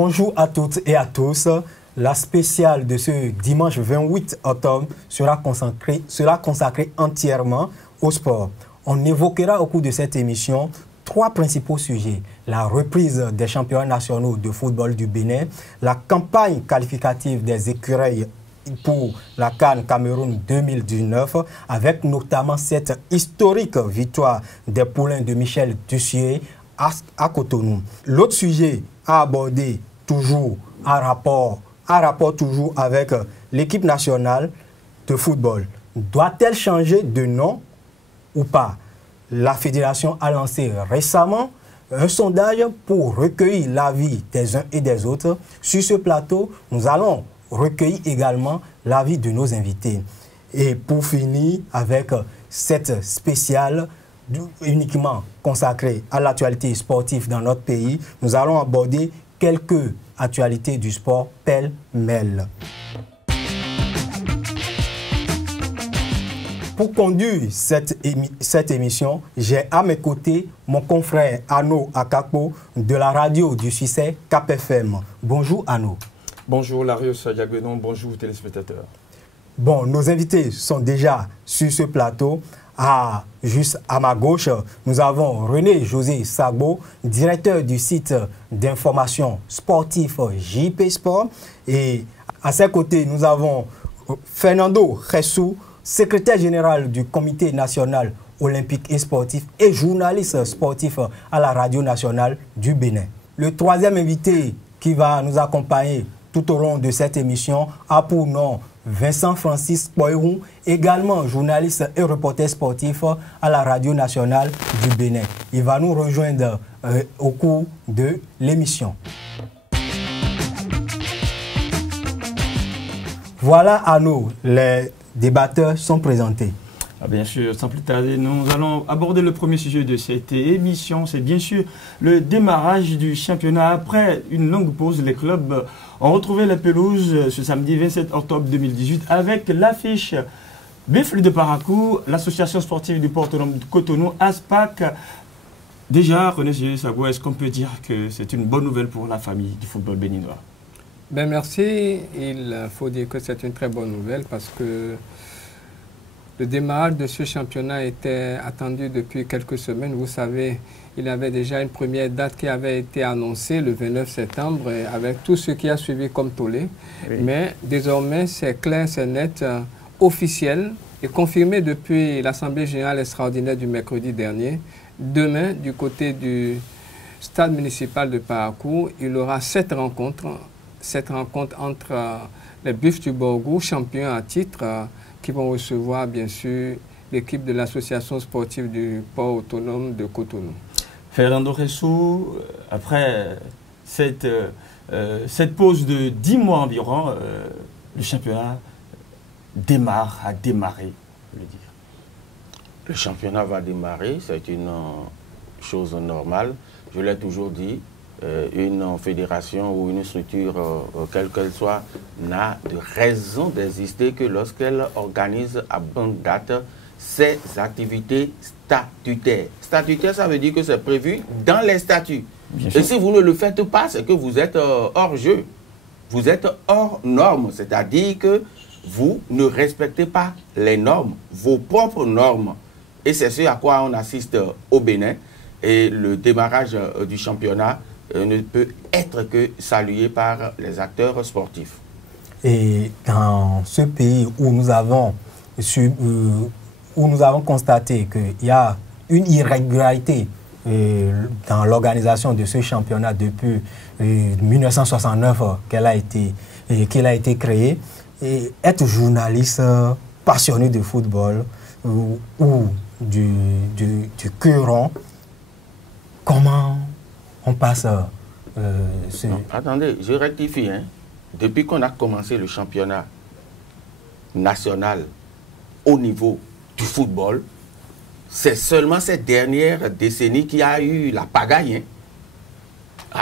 Bonjour à toutes et à tous. La spéciale de ce dimanche 28 octobre sera consacrée entièrement au sport. On évoquera au cours de cette émission trois principaux sujets. La reprise des championnats nationaux de football du Bénin, la campagne qualificative des écureuils pour la CAN Cameroun 2019, avec notamment cette historique victoire des poulains de Michel Dussuet à Cotonou. L'autre sujet à aborder, toujours en rapport toujours avec l'équipe nationale de football. Doit-elle changer de nom ou pas? La fédération a lancé récemment un sondage pour recueillir l'avis des uns et des autres. Sur ce plateau, nous allons recueillir également l'avis de nos invités. Et pour finir avec cette spéciale uniquement consacrée à l'actualité sportive dans notre pays, nous allons aborder quelques actualités du sport pêle-mêle. Pour conduire cette émission, j'ai à mes côtés mon confrère Arnaud Akakpo de la radio du succès Cap FM. Bonjour Arnaud. Bonjour Larios Diagbenon, bonjour téléspectateurs. Bon, nos invités sont déjà sur ce plateau. Juste à ma gauche, nous avons René-José Sagbo, directeur du site d'information sportif JP Sport. Et à ses côtés, nous avons Fernando Ressou, secrétaire général du Comité national olympique et sportif et journaliste sportif à la radio nationale du Bénin. Le troisième invité qui va nous accompagner tout au long de cette émission a pour nom Vincent Francis Poirou, également journaliste et reporter sportif à la radio nationale du Bénin. Il va nous rejoindre au cours de l'émission. Voilà Arnaud, les débatteurs sont présentés. Bien sûr, sans plus tarder, nous allons aborder le premier sujet de cette émission. C'est bien sûr le démarrage du championnat. Après une longue pause, les clubs ont retrouvé la pelouse ce samedi 27 octobre 2018 avec l'affiche Bifli de Parakou, l'association sportive du port autonome de Cotonou, ASPAC. Déjà, René Sabo, est-ce qu'on peut dire que c'est une bonne nouvelle pour la famille du football béninois? Merci. Il faut dire que c'est une très bonne nouvelle parce que le démarrage de ce championnat était attendu depuis quelques semaines. Vous savez, il y avait déjà une première date qui avait été annoncée le 29 septembre avec tout ce qui a suivi comme tollé. Oui. Mais désormais, c'est clair, c'est net, officiel et confirmé depuis l'Assemblée générale extraordinaire du mercredi dernier. Demain, du côté du stade municipal de Parakou, il y aura 7 rencontres. 7 rencontres entre les Buffs du Borgou, champions à titre, qui vont recevoir bien sûr l'équipe de l'association sportive du port autonome de Cotonou. Fernando Ressou, après cette pause de 10 mois environ, le championnat a démarré, je veux dire. Le championnat va démarrer, c'est une chose normale. Je l'ai toujours dit, une fédération ou une structure, quelle qu'elle soit, n'a de raison d'exister que lorsqu'elle organise à bonne date ses activités statutaires. Statutaire, ça veut dire que c'est prévu dans les statuts. Et si vous ne le faites pas, c'est que vous êtes hors jeu. Vous êtes hors normes, c'est-à-dire que vous ne respectez pas les normes, vos propres normes. Et c'est ce à quoi on assiste au Bénin. Et le démarrage du championnat ne peut être que salué par les acteurs sportifs. Et dans ce pays où nous avons constaté qu'il y a une irrégularité dans l'organisation de ce championnat depuis 1969 qu'il a été créé, et être journaliste passionné de football ou du curon, comment on passe non, attendez, je rectifie. Depuis qu'on a commencé le championnat national au niveau du football, c'est seulement cette dernière décennie qu'il y a eu la pagaille.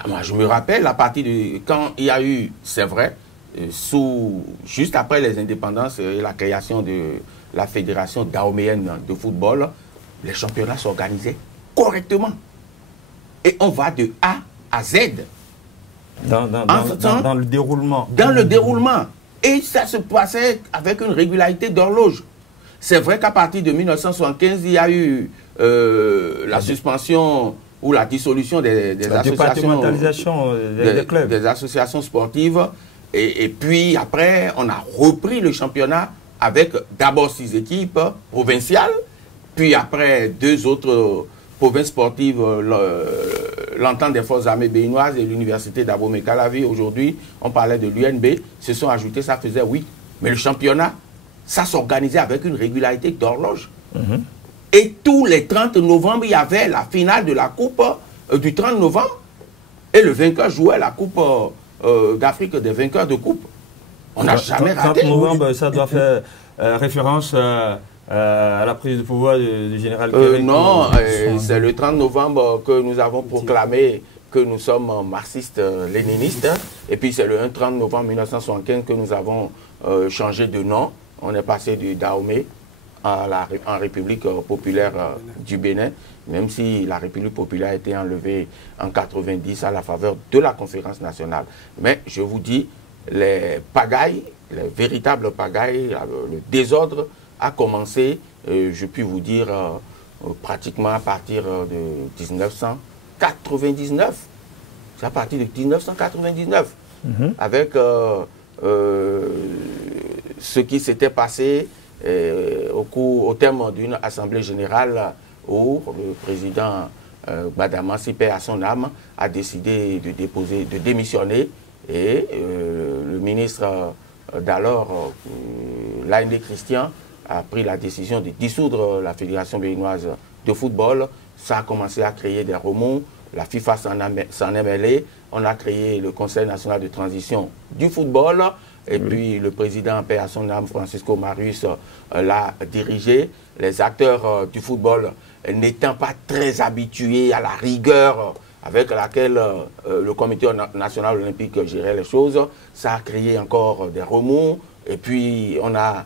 Moi, je me rappelle, à partir de quand il y a eu, c'est vrai, juste après les indépendances et la création de la fédération dahoméenne de football, les championnats s'organisaient correctement. Et on va de A à Z. Dans le déroulement. Dans le déroulement. Et ça se passait avec une régularité d'horloge. C'est vrai qu'à partir de 1975, il y a eu la suspension ou la dissolution des associations, des clubs. Des associations sportives. Et puis après, on a repris le championnat avec d'abord 6 équipes provinciales, puis après 2 autres provinces sportives, l'Entente des forces armées béninoises et l'Université d'Abomey-Calavi. Aujourd'hui, on parlait de l'UNB, se sont ajoutés, ça faisait 8. Mais le championnat, ça s'organisait avec une régularité d'horloge. Et tous les 30 novembre, il y avait la finale de la Coupe du 30 novembre. Et le vainqueur jouait la Coupe d'Afrique des vainqueurs de Coupe. On n'a jamais raté. 30 novembre, ça doit faire référence à la prise de pouvoir du général Kéré. Non, c'est le 30 novembre que nous avons proclamé que nous sommes marxistes-léninistes. Et puis c'est le 30 novembre 1975 que nous avons changé de nom. On est passé du Dahomey en République populaire du Bénin, même si la République populaire a été enlevée en 90 à la faveur de la conférence nationale. Mais je vous dis, les pagailles, les véritables pagailles, le désordre a commencé, je puis vous dire, pratiquement à partir de 1999. C'est à partir de 1999, avec ce qui s'était passé au terme d'une assemblée générale où le président Badama Sipé, à son âme, a décidé de démissionner, et le ministre d'alors, l'AND Christian, a pris la décision de dissoudre la Fédération béninoise de football. Ça a commencé à créer des remous. La FIFA s'en est mêlée. On a créé le Conseil national de transition du football. Et puis le président, paix à son âme, Francisco Marius, l'a dirigé. Les acteurs du football n'étant pas très habitués à la rigueur avec laquelle le comité national olympique gérait les choses, ça a créé encore des remous. Et puis on a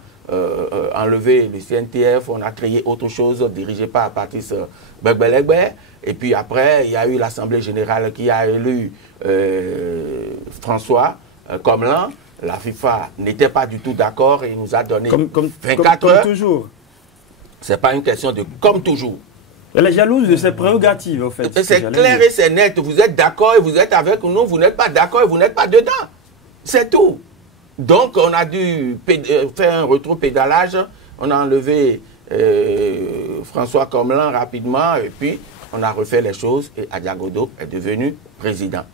enlevé le CNTF, on a créé autre chose dirigé par Patrice Begbelegbe. Et puis après, il y a eu l'Assemblée générale qui a élu François Comelin. La FIFA n'était pas du tout d'accord et nous a donné 24 heures. Comme toujours. Ce n'est pas une question de comme toujours. Elle est jalouse de ses prérogatives, en fait. C'est clair et c'est net. Vous êtes d'accord et vous êtes avec nous, vous n'êtes pas d'accord et vous n'êtes pas dedans. C'est tout. Donc, on a dû faire un rétro-pédalage. On a enlevé François Comelin rapidement et puis on a refait les choses et Adiagodo est devenu président.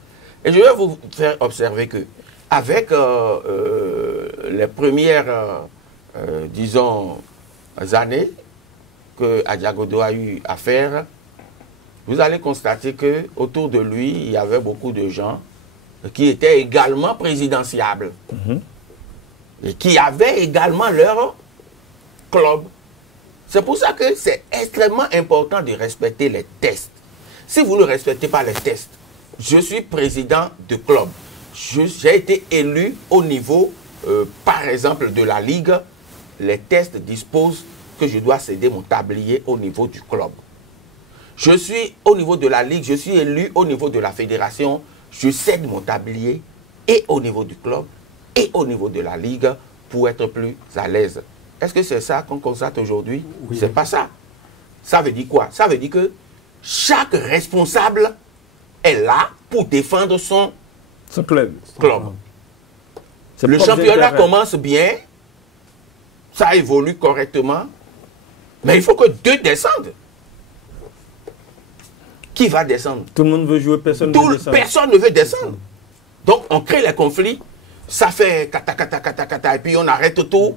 Et je vais vous faire observer que avec les premières, disons, années que Adiagodo a eu à faire, vous allez constater qu'autour de lui, il y avait beaucoup de gens qui étaient également présidentiables et qui avaient également leur club. C'est pour ça que c'est extrêmement important de respecter les tests. Si vous ne respectez pas les tests, je suis président de club. J'ai été élu au niveau, par exemple, de la Ligue. Les tests disposent que je dois céder mon tablier au niveau du club. Je suis au niveau de la Ligue, je suis élu au niveau de la fédération. Je cède mon tablier et au niveau du club et au niveau de la Ligue pour être plus à l'aise. Est-ce que c'est ça qu'on constate aujourd'hui? Oui. C'est pas ça. Ça veut dire quoi? Ça veut dire que chaque responsable est là pour défendre son club. Le championnat commence bien, ça évolue correctement, mais il faut que 2 descendent. Qui va descendre? Tout le monde veut jouer, personne ne veut descendre. Personne ne veut descendre. Donc on crée les conflits, ça fait kata, et puis on arrête tout.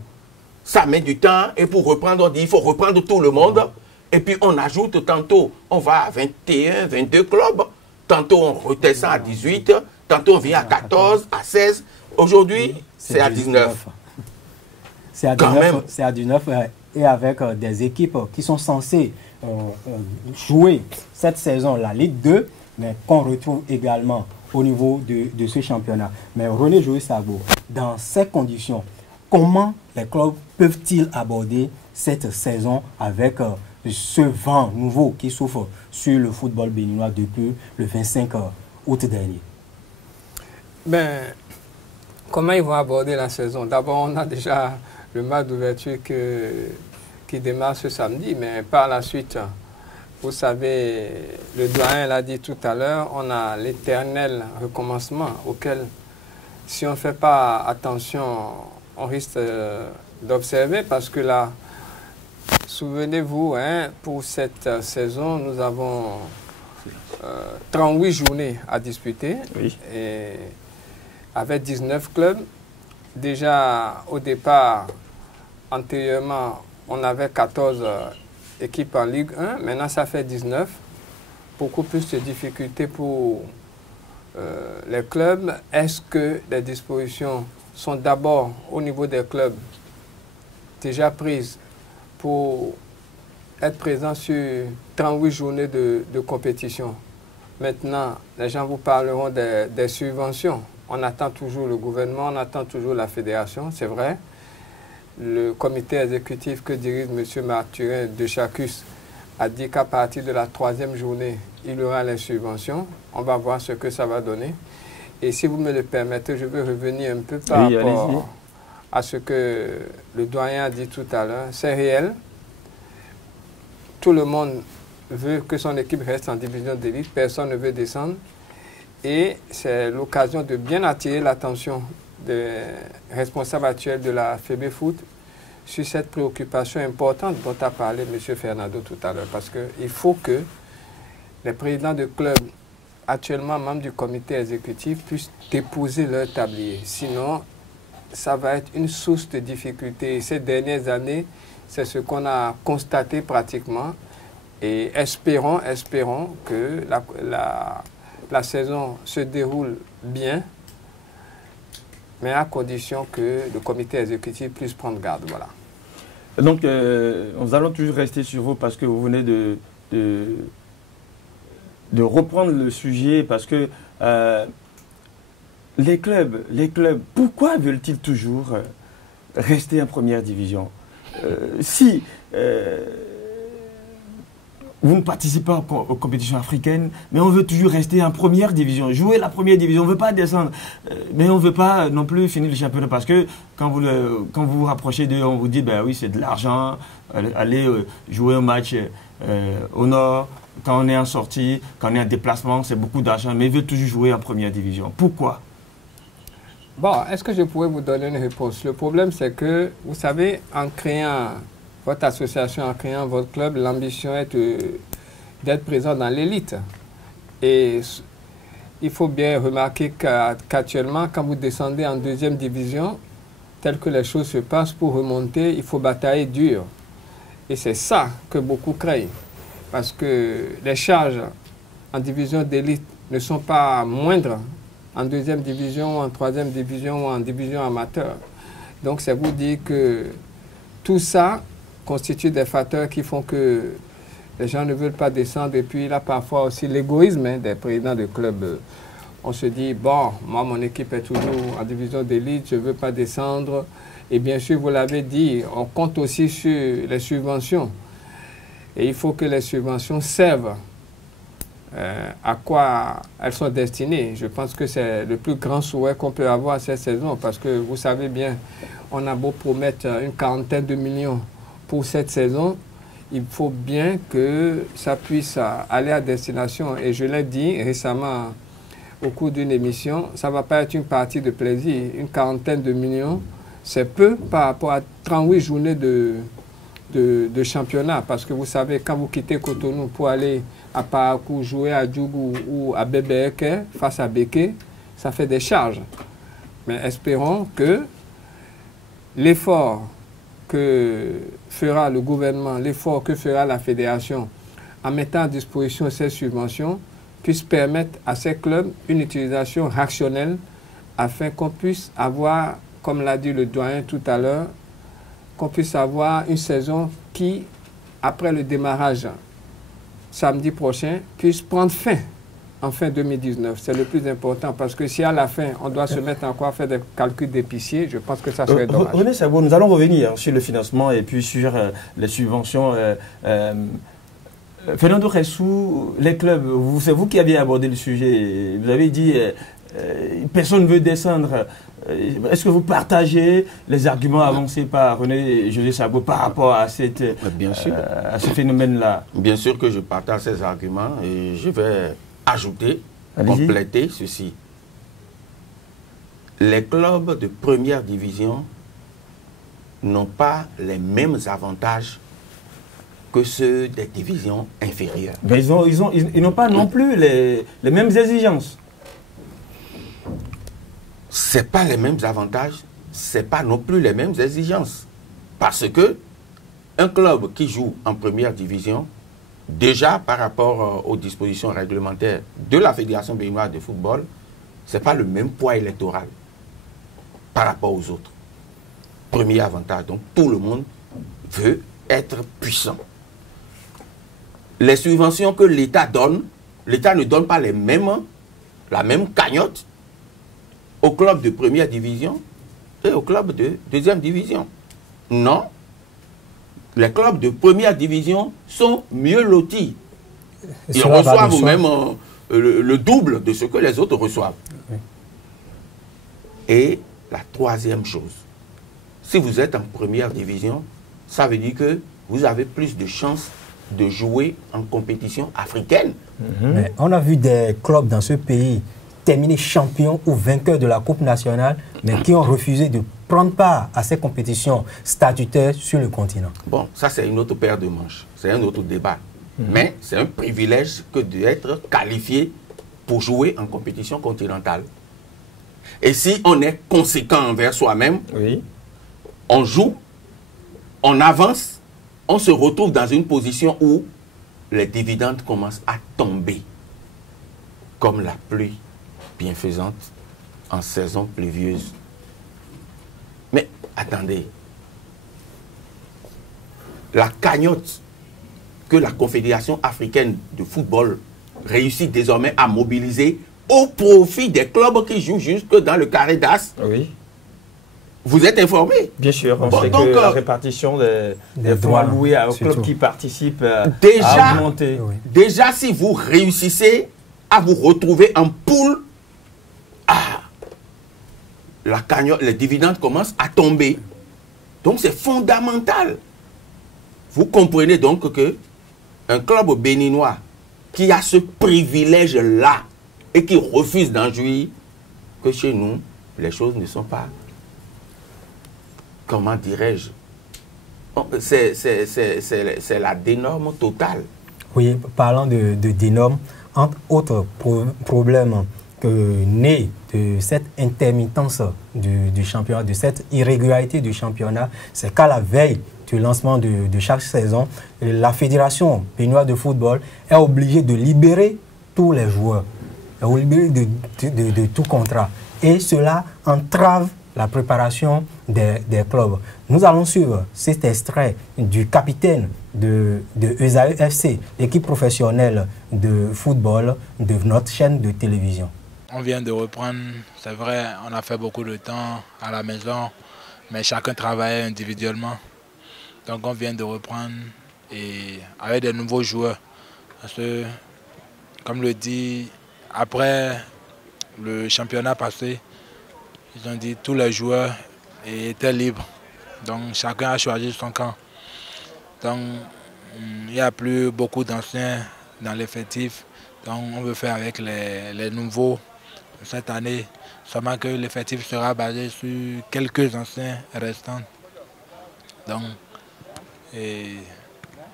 Ça met du temps, et pour reprendre, on dit il faut reprendre tout le monde. Et puis on ajoute, tantôt on va à 21, 22 clubs, tantôt on redescend à 18, tantôt on vient à 14, à 16. Aujourd'hui, c'est à 19. C'est à 19, et avec des équipes qui sont censées jouer cette saison la Ligue 2, mais qu'on retrouve également au niveau de ce championnat. Mais René Joël Sabo, dans ces conditions, comment les clubs peuvent-ils aborder cette saison avec ce vent nouveau qui souffle sur le football béninois depuis le 25 août dernier? Ben, comment ils vont aborder la saison? D'abord, on a déjà le match d'ouverture qui démarre ce samedi, mais par la suite, vous savez, le doyen l'a dit tout à l'heure, on a l'éternel recommencement auquel, si on ne fait pas attention, on risque d'observer parce que là, souvenez-vous, hein, pour cette saison, nous avons 38 journées à disputer. Oui. Et avec 19 clubs. Déjà, au départ, antérieurement, on avait 14 équipes en Ligue 1. Maintenant, ça fait 19. Beaucoup plus de difficultés pour les clubs. Est-ce que les dispositions sont d'abord au niveau des clubs déjà prises pour être présents sur 38 journées de compétition? Maintenant, les gens vous parleront des subventions. On attend toujours le gouvernement, on attend toujours la fédération, c'est vrai. Le comité exécutif que dirige M. Mathurin de Chacus a dit qu'à partir de la 3e journée, il y aura les subventions. On va voir ce que ça va donner. Et si vous me le permettez, je veux revenir un peu par rapport à ce que le doyen a dit tout à l'heure. C'est réel. Tout le monde veut que son équipe reste en division d'élite. Personne ne veut descendre. Et c'est l'occasion de bien attirer l'attention des responsables actuels de la FEBEFOOT sur cette préoccupation importante dont a parlé M. Fernando tout à l'heure. Parce qu'il faut que les présidents de clubs, actuellement membres du comité exécutif, puissent déposer leur tablier. Sinon, ça va être une source de difficultés. Ces dernières années, c'est ce qu'on a constaté pratiquement. Et espérons que la saison se déroule bien, mais à condition que le comité exécutif puisse prendre garde. Voilà. Donc, nous allons toujours rester sur vous parce que vous venez de reprendre le sujet, parce que les clubs, pourquoi veulent-ils toujours rester en première division? Si vous ne participez pas aux compétitions africaines, mais on veut toujours rester en première division, jouer la première division, on ne veut pas descendre, mais on ne veut pas non plus finir le championnat, parce que quand vous vous rapprochez d'eux, on vous dit, ben oui, c'est de l'argent, aller jouer un match au nord, quand on est en sortie, quand on est en déplacement, c'est beaucoup d'argent, mais ils veulent toujours jouer en première division. Pourquoi? Bon, est-ce que je pourrais vous donner une réponse? Le problème, c'est que, vous savez, en créant votre association, en créant votre club, l'ambition est d'être présent dans l'élite. Et il faut bien remarquer qu'actuellement, quand vous descendez en 2e division, tel que les choses se passent, pour remonter, il faut batailler dur. Et c'est ça que beaucoup craignent. Parce que les charges en division d'élite ne sont pas moindres en 2e division, en 3e division ou en division amateur. Donc, c'est vous dire que tout ça constitue des facteurs qui font que les gens ne veulent pas descendre. Et puis, là, parfois aussi l'égoïsme des présidents de clubs. On se dit, bon, moi, mon équipe est toujours en division d'élite, je ne veux pas descendre. Et bien sûr, vous l'avez dit, on compte aussi sur les subventions. Et il faut que les subventions servent à quoi elles sont destinées. Je pense que c'est le plus grand souhait qu'on peut avoir cette saison, parce que vous savez bien, on a beau promettre une 40aine de millions pour cette saison, il faut bien que ça puisse aller à destination. Et je l'ai dit récemment au cours d'une émission, ça ne va pas être une partie de plaisir. Une 40aine de millions, c'est peu par rapport à 38 journées de championnat. Parce que vous savez, quand vous quittez Cotonou pour aller à Parakou, jouer à Djougou ou à Bébéké face à Béké, ça fait des charges. Mais espérons que l'effort que fera le gouvernement, l'effort que fera la fédération en mettant à disposition ces subventions puisse permettre à ces clubs une utilisation rationnelle afin qu'on puisse avoir, comme l'a dit le doyen tout à l'heure, qu'on puisse avoir une saison qui, après le démarrage samedi prochain, puisse prendre fin en fin 2019. C'est le plus important, parce que si à la fin, on doit se mettre encore à faire des calculs d'épicier, je pense que ça serait dommage. René Sabot, nous allons revenir sur le financement et puis sur les subventions. Fernando Ressou, les clubs, c'est vous qui aviez abordé le sujet. Vous avez dit personne ne veut descendre. Est-ce que vous partagez les arguments avancés par René-José Sabo par rapport à, bien sûr. À ce phénomène-là? Bien sûr que je partage ces arguments et je vais ajouter, compléter ceci. Les clubs de première division n'ont pas les mêmes avantages que ceux des divisions inférieures. Mais ils n'ont pas non plus les mêmes exigences. Ce n'est pas les mêmes avantages, ce n'est pas non plus les mêmes exigences. Parce que un club qui joue en première division, déjà par rapport aux dispositions réglementaires de la Fédération béninoise de football, ce n'est pas le même poids électoral par rapport aux autres. Premier avantage, donc tout le monde veut être puissant. Les subventions que l'État donne, l'État ne donne pas la même cagnotte au club de première division et au club de deuxième division. Non. Les clubs de première division sont mieux lotis. Ils reçoivent même le double de ce que les autres reçoivent. Oui. Et la troisième chose, si vous êtes en première division, ça veut dire que vous avez plus de chances de jouer en compétition africaine. Mais on a vu des clubs dans ce pays terminer champions ou vainqueurs de la Coupe nationale, mais qui ont refusé de prendre part à ces compétitions statutaires sur le continent. Bon, ça c'est une autre paire de manches, c'est un autre débat. Mais c'est un privilège que d'être qualifié pour jouer en compétition continentale. Et si on est conséquent envers soi-même, on joue, on avance, on se retrouve dans une position où les dividendes commencent à tomber, comme la pluie bienfaisante en saison pluvieuse. Mais attendez, la cagnotte que la Confédération africaine de football réussit désormais à mobiliser au profit des clubs qui jouent jusque dans le carré d'as. Oui. Vous êtes informé? Bien sûr, on sait que la répartition des droits loués aux clubs qui participent a augmenté. Déjà, si vous réussissez à vous retrouver en poule, la cagnotte, les dividendes commencent à tomber. Donc c'est fondamental. Vous comprenez donc que un club béninois qui a ce privilège-là et qui refuse d'en jouir, que chez nous, les choses ne sont pas, comment dirais-je, c'est la dénorme totale. Oui, parlant de dénorme, entre autres problèmes nés de cette intermittence du championnat, de cette irrégularité du championnat, c'est qu'à la veille du lancement de chaque saison, la Fédération béninoise de football est obligée de libérer tous les joueurs, est obligée de tout contrat. Et cela entrave la préparation des clubs. Nous allons suivre cet extrait du capitaine de Esaü FC, l'équipe professionnelle de football de notre chaîne de télévision. On vient de reprendre, c'est vrai, on a fait beaucoup de temps à la maison, mais chacun travaillait individuellement. Donc on vient de reprendre et avec des nouveaux joueurs. Parce que, comme le dit, après le championnat passé, ils ont dit que tous les joueurs étaient libres. Donc chacun a choisi son camp. Donc il n'y a plus beaucoup d'anciens dans l'effectif. Donc on veut faire avec les nouveaux cette année. Seulement que l'effectif sera basé sur quelques anciens restants. Donc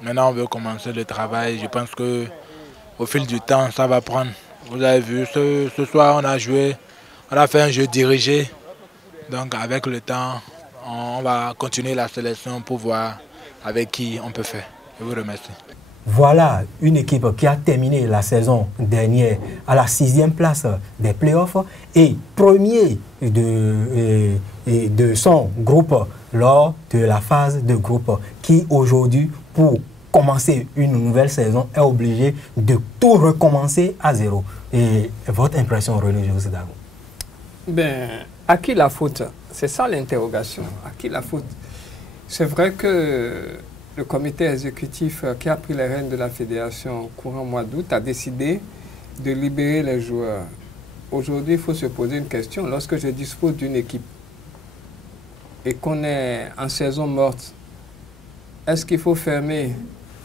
maintenant on veut commencer le travail. Je pense qu'au fil du temps ça va prendre. Vous avez vu, ce soir on a joué, on a fait un jeu dirigé. Donc avec le temps, on va continuer la sélection pour voir avec qui on peut faire. Je vous remercie. Voilà une équipe qui a terminé la saison dernière à la 6e place des playoffs et premier de son groupe lors de la phase de groupe qui aujourd'hui, pour commencer une nouvelle saison, est obligé de tout recommencer à zéro. Et votre impression, René-José Sabo? Ben, à qui la faute? C'est ça l'interrogation. À qui la faute? C'est vrai que le comité exécutif qui a pris les rênes de la fédération courant mois d'août a décidé de libérer les joueurs. aujourd'hui, il faut se poser une question. Lorsque je dispose d'une équipe et qu'on est en saison morte, est-ce qu'il faut fermer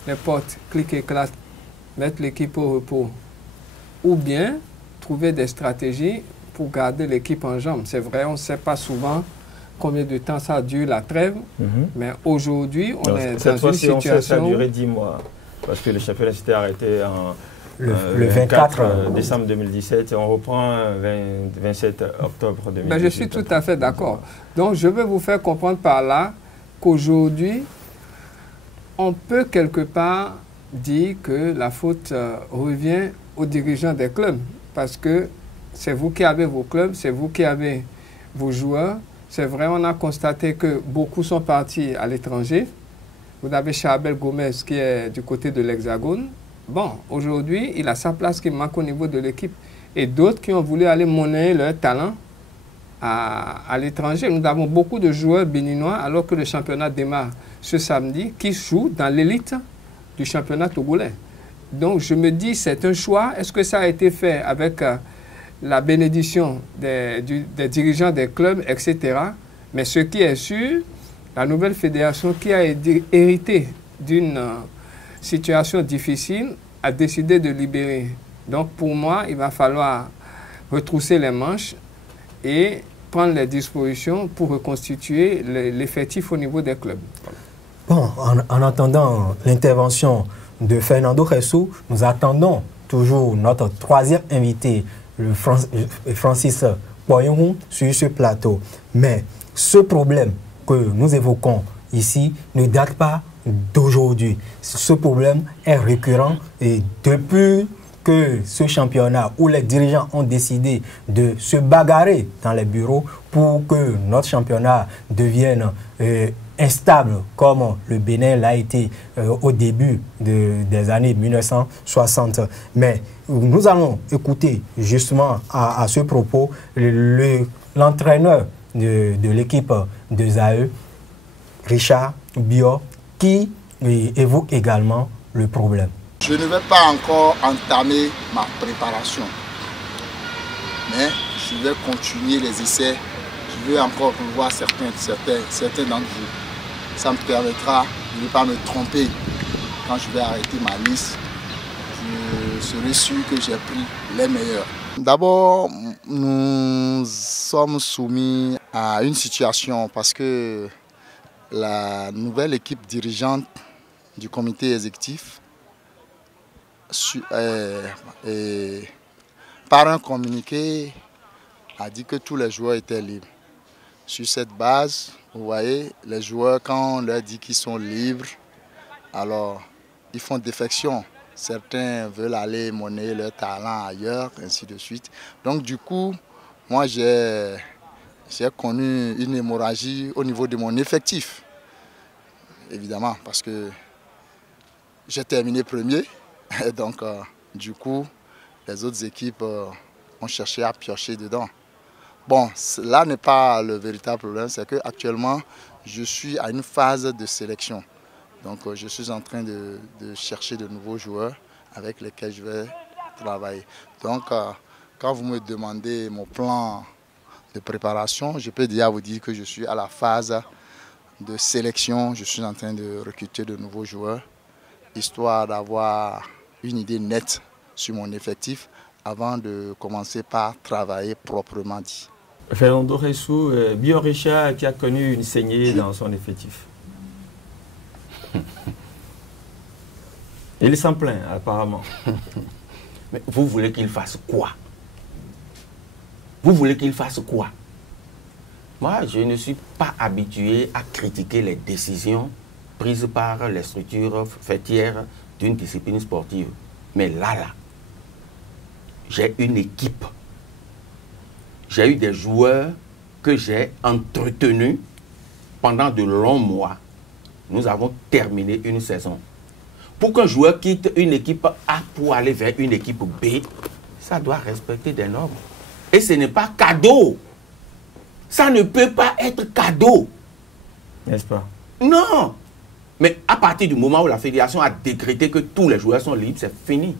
les portes, clic et clac, mettre l'équipe au repos, ou bien trouver des stratégies pour garder l'équipe en jambes? C'est vrai, on ne sait pas souvent combien de temps ça dure la trêve, mais aujourd'hui, on est dans une situation... Ça a duré 10 mois, parce que le championnat s'était arrêté en... Le 24 décembre 2017, on reprend 27 octobre 2018. Ben, je suis tout à fait d'accord. Donc, je veux vous faire comprendre par là qu'aujourd'hui, on peut quelque part dire que la faute revient aux dirigeants des clubs, parce que c'est vous qui avez vos clubs, c'est vous qui avez vos joueurs. C'est vrai, on a constaté que beaucoup sont partis à l'étranger. Vous avez Charbel Gomez qui est du côté de l'Hexagone. Bon, aujourd'hui, il a sa place qui manque au niveau de l'équipe. Et d'autres qui ont voulu aller monnayer leur talent à l'étranger. Nous avons beaucoup de joueurs béninois, alors que le championnat démarre ce samedi, qui jouent dans l'élite du championnat togolais. Donc, je me dis, c'est un choix. Est-ce que ça a été fait avec la bénédiction des dirigeants des clubs, etc. Mais ce qui est sûr, la nouvelle fédération qui a hérité d'une situation difficile a décidé de libérer. Donc pour moi, il va falloir retrousser les manches et prendre les dispositions pour reconstituer l'effectif au niveau des clubs. Bon, en attendant l'intervention de Fernando Ressou, nous attendons toujours notre troisième invité, le Francis Poyon, sur ce plateau. Mais ce problème que nous évoquons ici ne date pas d'aujourd'hui. Ce problème est récurrent et depuis que ce championnat où les dirigeants ont décidé de se bagarrer dans les bureaux pour que notre championnat devienne instable comme le Bénin l'a été au début des années 1960. Mais nous allons écouter justement à ce propos l'entraîneur de l'équipe de Zaïre, Richard Biot, qui évoque également le problème. Je ne vais pas encore entamer ma préparation, mais je vais continuer les essais. Je vais encore revoir certains d'entre vous. Ça me permettra de ne pas me tromper quand je vais arrêter ma liste. Je serai sûr que j'ai pris les meilleurs. D'abord, nous sommes soumis à une situation parce que la nouvelle équipe dirigeante du comité exécutif, par un communiqué, a dit que tous les joueurs étaient libres. Sur cette base, vous voyez, les joueurs, quand on leur dit qu'ils sont libres, alors ils font défection. Certains veulent aller monnayer leur talent ailleurs, ainsi de suite. Donc du coup, moi j'ai connu une hémorragie au niveau de mon effectif. Évidemment, parce que j'ai terminé premier. Et donc, du coup, les autres équipes ont cherché à piocher dedans. Bon, là n'est pas le véritable problème, c'est qu'actuellement, je suis à une phase de sélection. Donc, je suis en train de chercher de nouveaux joueurs avec lesquels je vais travailler. Donc, quand vous me demandez mon plan de préparation, je peux déjà vous dire que je suis à la phase de sélection. Je suis en train de recruter de nouveaux joueurs, histoire d'avoir une idée nette sur mon effectif avant de commencer par travailler proprement dit. Fernando Ressou, Biot Richard qui a connu une saignée dans son effectif. Il s'en plaint apparemment. Mais vous voulez qu'il fasse quoi? Vous voulez qu'il fasse quoi? Moi, je ne suis pas habitué à critiquer les décisions prises par les structures fêtières d'une discipline sportive. Mais là, j'ai une équipe. J'ai eu des joueurs que j'ai entretenus pendant de longs mois. Nous avons terminé une saison. Pour qu'un joueur quitte une équipe A pour aller vers une équipe B, ça doit respecter des normes. Et ce n'est pas cadeau. Ça ne peut pas être cadeau. N'est-ce pas? Non. Mais à partir du moment où la fédération a décrété que tous les joueurs sont libres, c'est fini.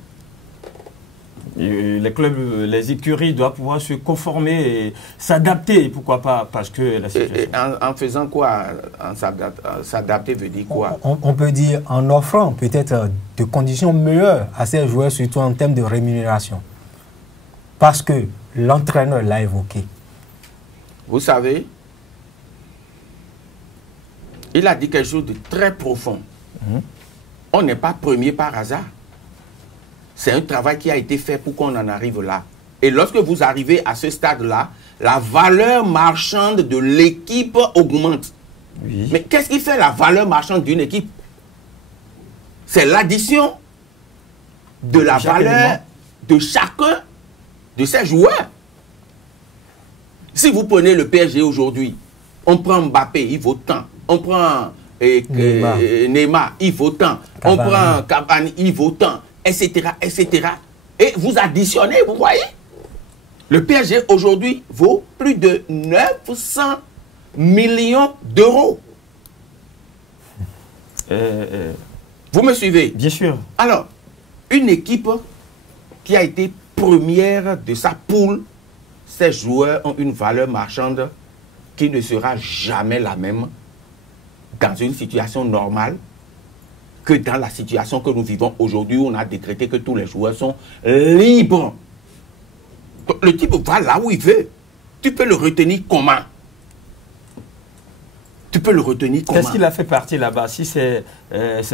Les clubs, les écuries doivent pouvoir se conformer et s'adapter, pourquoi pas, parce que la situation... En faisant quoi? S'adapter veut dire quoi? On peut dire en offrant peut-être de conditions meilleures à ces joueurs, surtout en termes de rémunération. Parce que l'entraîneur l'a évoqué. Vous savez, il a dit quelque chose de très profond. On n'est pas premier par hasard. C'est un travail qui a été fait pour qu'on en arrive là. Et lorsque vous arrivez à ce stade-là, la valeur marchande de l'équipe augmente. Oui. Mais qu'est-ce qui fait la valeur marchande d'une équipe? C'est l'addition de la valeur de chacun de ces joueurs. Si vous prenez le PSG aujourd'hui, on prend Mbappé, il vaut tant. On prend Neymar, il vaut tant. On prend Cavani, il vaut tant. Etc., etc. Et vous additionnez, vous voyez? Le PSG aujourd'hui vaut plus de 900 millions d'euros. Vous me suivez? Bien sûr. Alors, une équipe qui a été première de sa poule, ces joueurs ont une valeur marchande qui ne sera jamais la même dans une situation normale que dans la situation que nous vivons aujourd'hui, où on a décrété que tous les joueurs sont libres. Donc, le type va là où il veut. Tu peux le retenir comment? Tu peux le retenir comment? Qu'est-ce qu'il a fait partir là-bas? Si c'est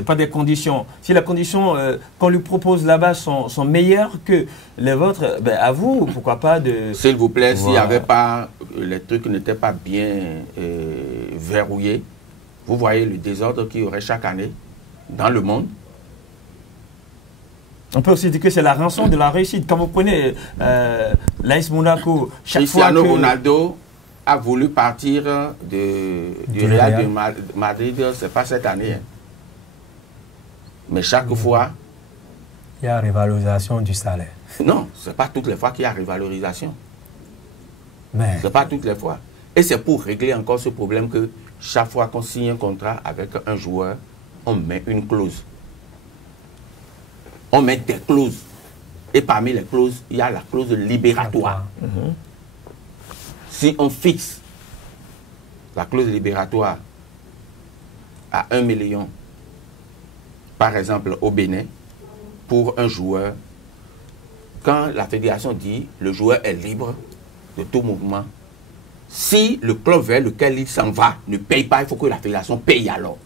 pas des conditions, si les conditions qu'on lui propose là-bas sont meilleures que les vôtres, ben à vous, pourquoi pas de... S'il vous plaît, s'il n'y avait pas, les trucs n'étaient pas bien verrouillés, vous voyez le désordre qu'il y aurait chaque année dans le monde. On peut aussi dire que c'est la rançon de la réussite. Quand vous prenez l'AS Monaco, chaque fois que... Ronaldo a voulu partir du Real de Madrid, c'est pas cette année. Hein. Mais chaque fois... Il y a révalorisation du salaire. Non, c'est pas toutes les fois qu'il y a révalorisation. Mais... C'est pas toutes les fois. Et c'est pour régler encore ce problème que chaque fois qu'on signe un contrat avec un joueur, on met une clause. On met des clauses. Et parmi les clauses, il y a la clause libératoire. Si on fixe la clause libératoire à 1 million, par exemple au Bénin, pour un joueur, quand la fédération dit le joueur est libre de tout mouvement, si le club vers lequel il s'en va ne paye pas, il faut que la fédération paye alors.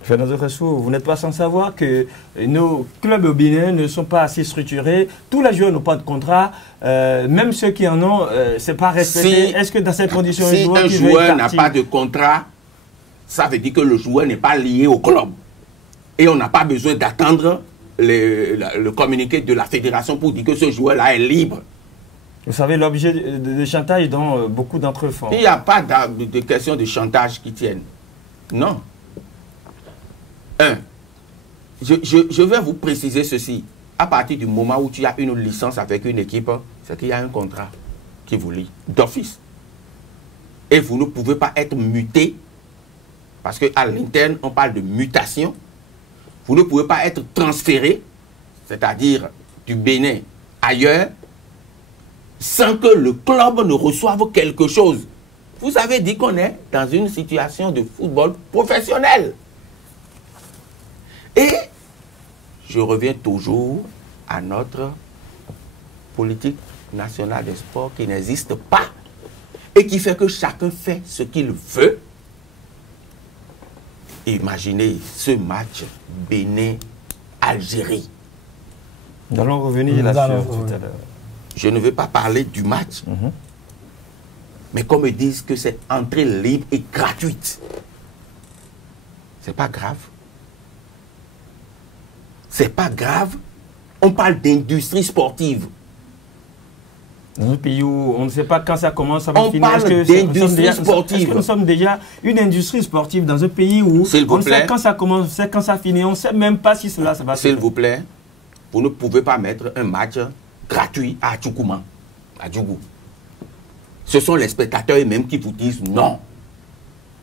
Fernando Ressou, vous n'êtes pas sans savoir que nos clubs au Bénin ne sont pas assez structurés. Tous les joueurs n'ont pas de contrat. Même ceux qui en ont, c'est pas respecté. Est-ce que dans cette condition, si un joueur n'a pas de contrat, ça veut dire que le joueur n'est pas lié au club. Et on n'a pas besoin d'attendre le communiqué de la fédération pour dire que ce joueur-là est libre. Vous savez, l'objet de chantage dont beaucoup d'entre eux font. Il n'y a pas de question de chantage qui tienne. Non. Je vais vous préciser ceci. À partir du moment où tu as une licence avec une équipe, c'est qu'il y a un contrat qui vous lie d'office. Et vous ne pouvez pas être muté, parce qu'à l'interne, on parle de mutation. Vous ne pouvez pas être transféré, c'est-à-dire du Bénin ailleurs, sans que le club ne reçoive quelque chose. Vous avez dit qu'on est dans une situation de football professionnel. Et je reviens toujours à notre politique nationale des sports qui n'existe pas et qui fait que chacun fait ce qu'il veut. Imaginez ce match Bénin-Algérie. Nous allons revenir là-dessus tout à l'heure. Je ne veux pas parler du match, mais qu'on me dise que c'est entrée libre et gratuite. C'est pas grave. C'est pas grave. On parle d'industrie sportive. Dans un pays où on ne sait pas quand ça commence, ça va on finir. Parle d'industrie sportive. Est-ce que nous sommes déjà une industrie sportive dans un pays où on sait quand ça commence, on sait quand ça finit, on ne sait même pas si cela ça va finir. S'il vous plaît, vous ne pouvez pas mettre un match gratuit à Djougouma, à Djougou. Ce sont les spectateurs eux-mêmes qui vous disent non,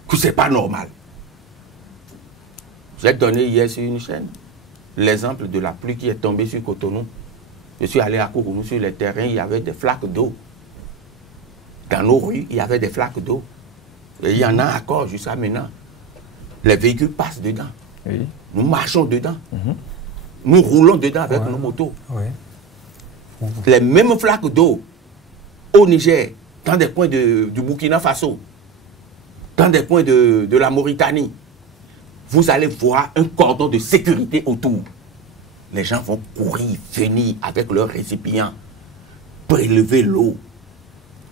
que ce n'est pas normal. J'ai donné hier sur une chaîne l'exemple de la pluie qui est tombée sur Cotonou. Je suis allé à Cotonou, sur les terrains, il y avait des flaques d'eau. Dans nos rues, il y avait des flaques d'eau. Et il y en a encore jusqu'à maintenant. Les véhicules passent dedans. Oui. Nous marchons dedans. Nous roulons dedans avec nos motos. Les mêmes flaques d'eau au Niger, dans des coins du Burkina Faso, dans des coins de la Mauritanie, vous allez voir un cordon de sécurité autour. Les gens vont courir, venir avec leurs récipients, prélever l'eau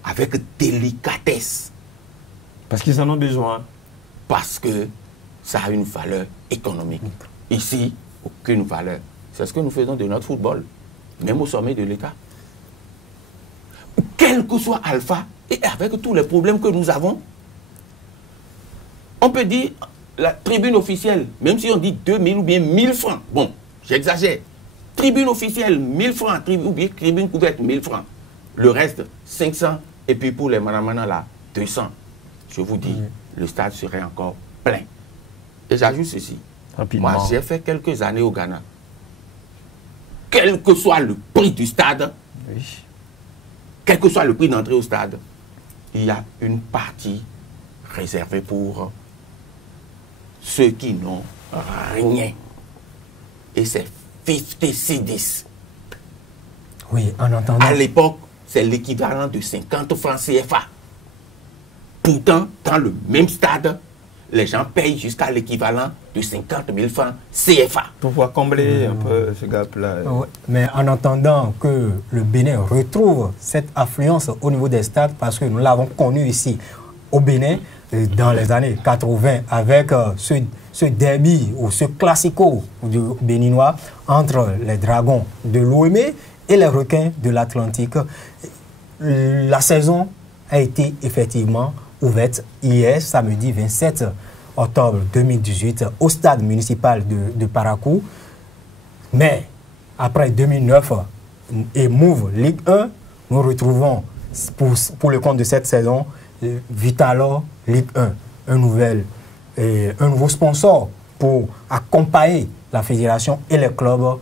avec délicatesse. Parce qu'ils en ont besoin. Parce que ça a une valeur économique. Ici, aucune valeur. C'est ce que nous faisons de notre football, même au sommet de l'État. Quel que soit Alpha, et avec tous les problèmes que nous avons, on peut dire la tribune officielle, même si on dit 2000 ou bien 1000 francs, bon, j'exagère, tribune officielle 1000 francs, ou bien tribune couverte 1000 francs, le reste 500, et puis pour les manamana là, 200. Je vous dis, le stade serait encore plein. Et j'ajoute ceci. Rapidement. Moi, j'ai fait quelques années au Ghana. Quel que soit le prix du stade, quel que soit le prix d'entrée au stade, il y a une partie réservée pour ceux qui n'ont rien. Et c'est 50 cedis. Oui, en entendant. À l'époque, c'est l'équivalent de 50 francs CFA. Pourtant, dans le même stade, les gens payent jusqu'à l'équivalent de 50 000 francs CFA. Pour pouvoir combler un peu ce gap-là. Ouais, mais en attendant que le Bénin retrouve cette affluence au niveau des stades, parce que nous l'avons connu ici au Bénin dans les années 80 avec ce derby ou ce classico du béninois entre les Dragons de Lomé et les Requins de l'Atlantique. La saison a été effectivement ouverte hier, samedi 27 octobre 2018, au stade municipal de Parakou. Mais après 2009 et Move Ligue 1, nous retrouvons pour le compte de cette saison Vitalor Ligue 1, un nouveau sponsor pour accompagner la fédération et les clubs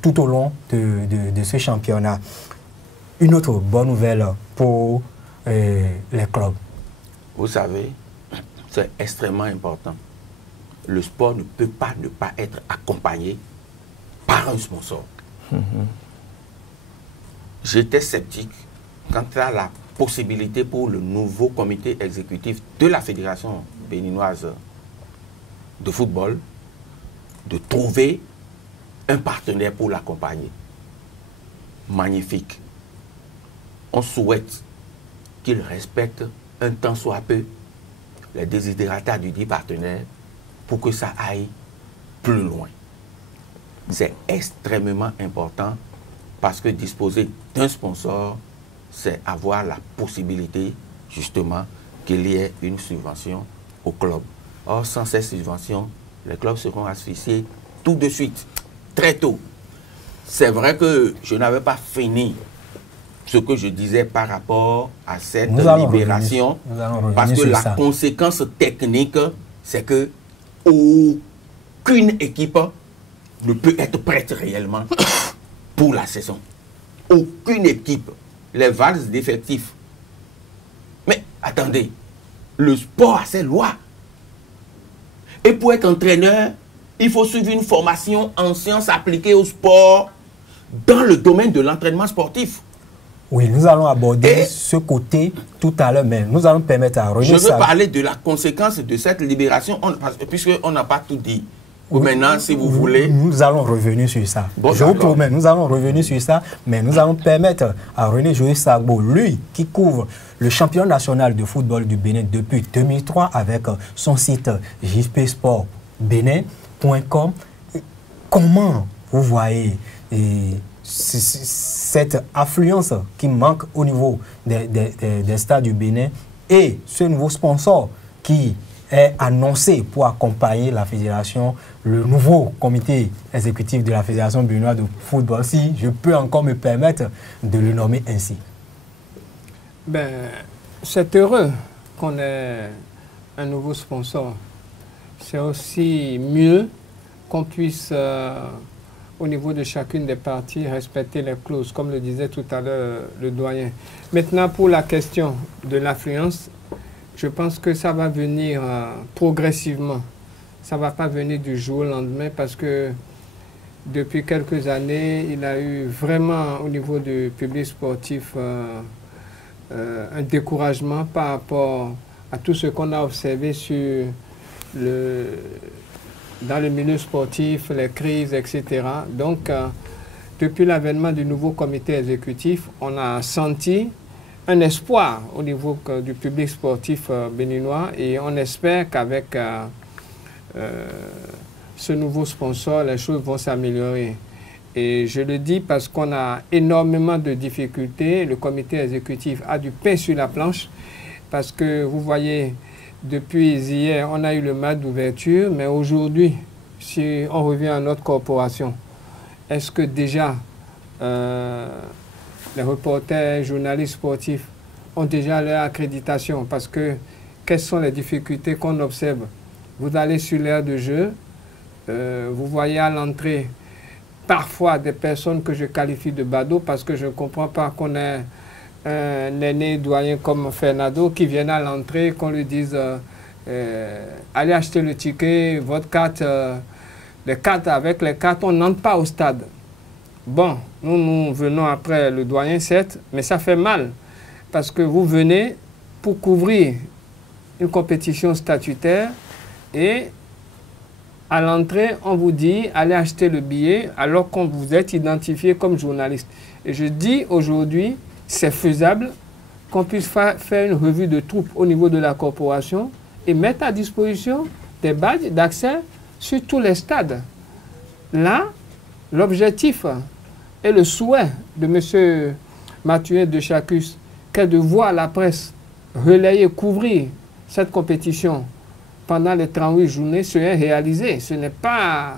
tout au long de ce championnat. Une autre bonne nouvelle pour les clubs. Vous savez, c'est extrêmement important. Le sport ne peut pas ne pas être accompagné par un sponsor. J'étais sceptique quant à la possibilité pour le nouveau comité exécutif de la Fédération béninoise de football de trouver un partenaire pour l'accompagner. Magnifique. On souhaite qu'il respecte un tant soit peu les désidératas du dit partenaire pour que ça aille plus loin. C'est extrêmement important parce que disposer d'un sponsor, c'est avoir la possibilité justement qu'il y ait une subvention au club. Or, sans ces subventions, les clubs seront asphyxiés tout de suite, très tôt. C'est vrai que je n'avais pas fini ce que je disais par rapport à cette libération, parce que la conséquence technique, c'est que aucune équipe ne peut être prête réellement pour la saison. Aucune équipe. Les valses d'effectifs. Mais attendez, le sport a ses lois. Et pour être entraîneur, il faut suivre une formation en sciences appliquées au sport dans le domaine de l'entraînement sportif. Oui, nous allons aborder ce côté tout à l'heure, mais nous allons permettre à René. Je veux parler de la conséquence de cette libération, puisqu'on n'a pas tout dit. Maintenant, si vous voulez... Nous allons revenir sur ça. Bon, je vous promets, nous allons revenir sur ça, mais nous allons permettre à René Joël Sagbo, lui qui couvre le championnat national de football du Bénin depuis 2003 avec son site jpsportbenin.com. Comment vous voyez cette affluence qui manque au niveau des stades du Bénin et ce nouveau sponsor qui est annoncé pour accompagner la fédération, le nouveau comité exécutif de la Fédération béninoise de football, si je peux encore me permettre de le nommer ainsi? Ben, c'est heureux qu'on ait un nouveau sponsor. C'est aussi mieux qu'on puisse au niveau de chacune des parties, respecter les clauses, comme le disait tout à l'heure le doyen. Maintenant, pour la question de l'affluence, je pense que ça va venir progressivement. Ça ne va pas venir du jour au lendemain parce que depuis quelques années, il a eu vraiment au niveau du public sportif un découragement par rapport à tout ce qu'on a observé dans le milieu sportif, les crises, etc. Donc, depuis l'avènement du nouveau comité exécutif, on a senti un espoir au niveau du public sportif béninois et on espère qu'avec ce nouveau sponsor, les choses vont s'améliorer. Et je le dis parce qu'on a énormément de difficultés. Le comité exécutif a du pain sur la planche parce que vous voyez, depuis hier, on a eu le match d'ouverture, mais aujourd'hui, si on revient à notre corporation, est-ce que déjà les reporters, journalistes sportifs ont déjà leur accréditation? Parce que quelles sont les difficultés qu'on observe? Vous allez sur l'aire de jeu, vous voyez à l'entrée parfois des personnes que je qualifie de badauds parce que je ne comprends pas qu'on ait un aîné doyen comme Fernando qui vienne à l'entrée, qu'on lui dise allez acheter le ticket, votre carte, les cartes, avec les cartes, on n'entre pas au stade. Bon, nous venons après le doyen, certes, mais ça fait mal parce que vous venez pour couvrir une compétition statutaire et à l'entrée, on vous dit allez acheter le billet alors qu'on vous est identifié comme journaliste. Et je dis aujourd'hui, c'est faisable qu'on puisse faire une revue de troupes au niveau de la corporation et mettre à disposition des badges d'accès sur tous les stades. Là, l'objectif et le souhait de M. Mathieu de Chacus, qu'est de voir la presse relayer, couvrir cette compétition pendant les 38 journées, serait réalisé. Ce n'est pas...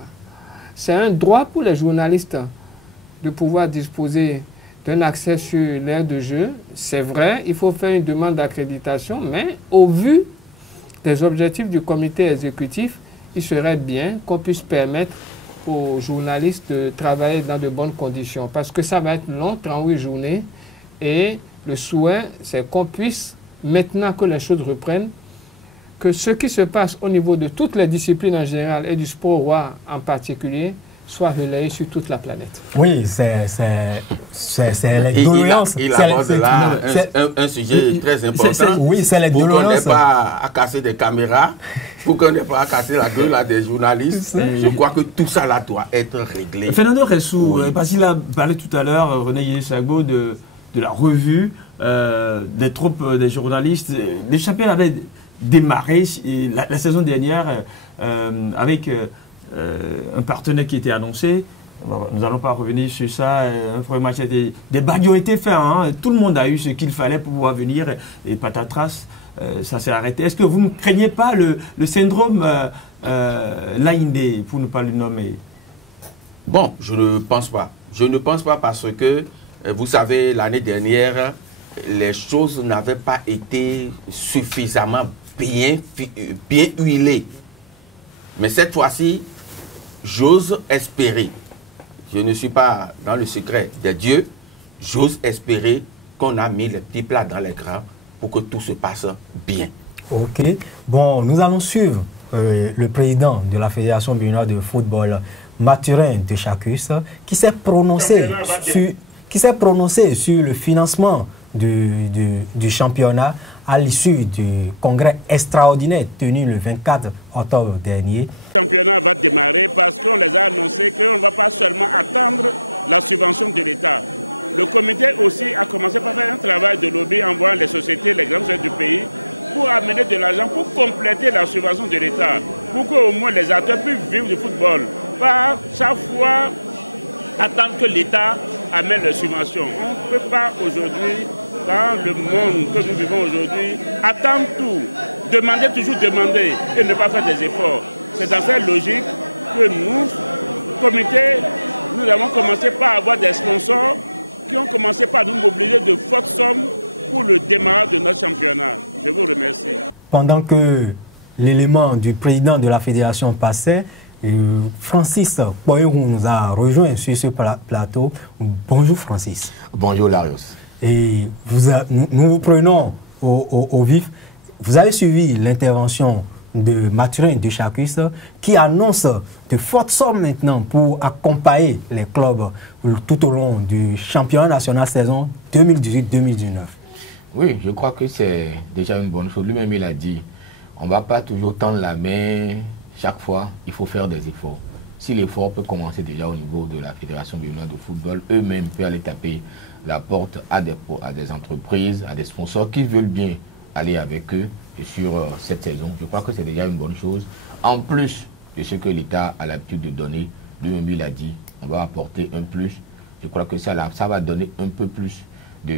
C'est un droit pour les journalistes de pouvoir disposer d'un accès sur l'aire de jeu. C'est vrai, il faut faire une demande d'accréditation, mais au vu des objectifs du comité exécutif, il serait bien qu'on puisse permettre aux journalistes de travailler dans de bonnes conditions. Parce que ça va être long, 38 journées, et le souhait, c'est qu'on puisse, maintenant que les choses reprennent, que ce qui se passe au niveau de toutes les disciplines en général et du sport roi en particulier soit relayé sur toute la planète. Oui, c'est les doléances. Il aborde là un sujet très important. Oui, c'est les doléances. Pour qu'on n'ait pas à casser des caméras, pour qu'on n'ait pas à casser la gueule à des journalistes, je crois que tout ça là doit être réglé. Fernando Ressou, parce qu'il a parlé tout à l'heure, René Yesagbo, de la revue des troupes des journalistes. Les championnats avaient démarré la saison dernière avec un partenaire qui était annoncé. Nous n'allons pas revenir sur ça. Un premier match, des badges ont été faits. Hein. Tout le monde a eu ce qu'il fallait pour pouvoir venir. Et patatras, ça s'est arrêté. Est-ce que vous ne craignez pas le syndrome Laïndé, pour ne pas le nommer? Bon, je ne pense pas. Je ne pense pas parce que, vous savez, l'année dernière, les choses n'avaient pas été suffisamment bien huilées. Mais cette fois-ci, j'ose espérer, je ne suis pas dans le secret des dieux, j'ose espérer qu'on a mis les petits plats dans l'écran pour que tout se passe bien. Ok. Bon, nous allons suivre le président de la Fédération béninoise de football, Mathurin de Chacus, qui s'est prononcé sur le financement du championnat à l'issue du congrès extraordinaire tenu le 24 octobre dernier. Pendant que l'élément du président de la fédération passait, Francis Poirou nous a rejoint sur ce plateau. Bonjour Francis. Bonjour Larios. Et nous vous prenons au vif. Vous avez suivi l'intervention de Mathurin de Chacus qui annonce de fortes sommes maintenant pour accompagner les clubs tout au long du championnat national saison 2018-2019. Oui, je crois que c'est déjà une bonne chose. Lui-même, il a dit, on ne va pas toujours tendre la main chaque fois, il faut faire des efforts. Si l'effort peut commencer déjà au niveau de la Fédération béninoise de football, eux-mêmes peuvent aller taper la porte à des entreprises, à des sponsors qui veulent bien aller avec eux sur cette saison. Je crois que c'est déjà une bonne chose. En plus de ce que l'État a l'habitude de donner, lui-même il a dit, on va apporter un plus. Je crois que ça va donner un peu plus de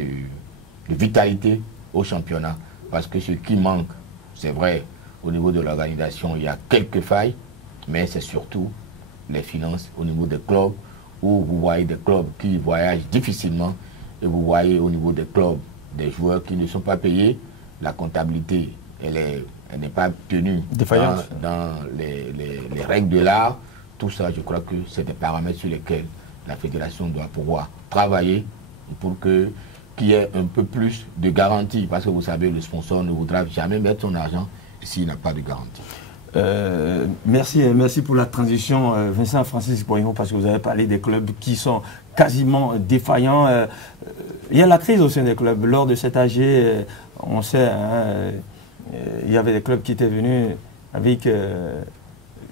vitalité au championnat. Parce que ce qui manque, c'est vrai, au niveau de l'organisation, il y a quelques failles, mais c'est surtout les finances au niveau des clubs, où vous voyez des clubs qui voyagent difficilement, et vous voyez au niveau des clubs des joueurs qui ne sont pas payés. La comptabilité, elle n'est pas tenue dans les règles de l'art. Tout ça, je crois que c'est des paramètres sur lesquels la fédération doit pouvoir travailler pour qu'il y ait un peu plus de garantie. Parce que vous savez, le sponsor ne voudra jamais mettre son argent s'il n'a pas de garantie. Merci pour la transition, Vincent Francis Poirou, parce que vous avez parlé des clubs qui sont quasiment défaillants. Il y a la crise au sein des clubs. Lors de cet AG, on sait, il y avait des clubs qui étaient venus avec,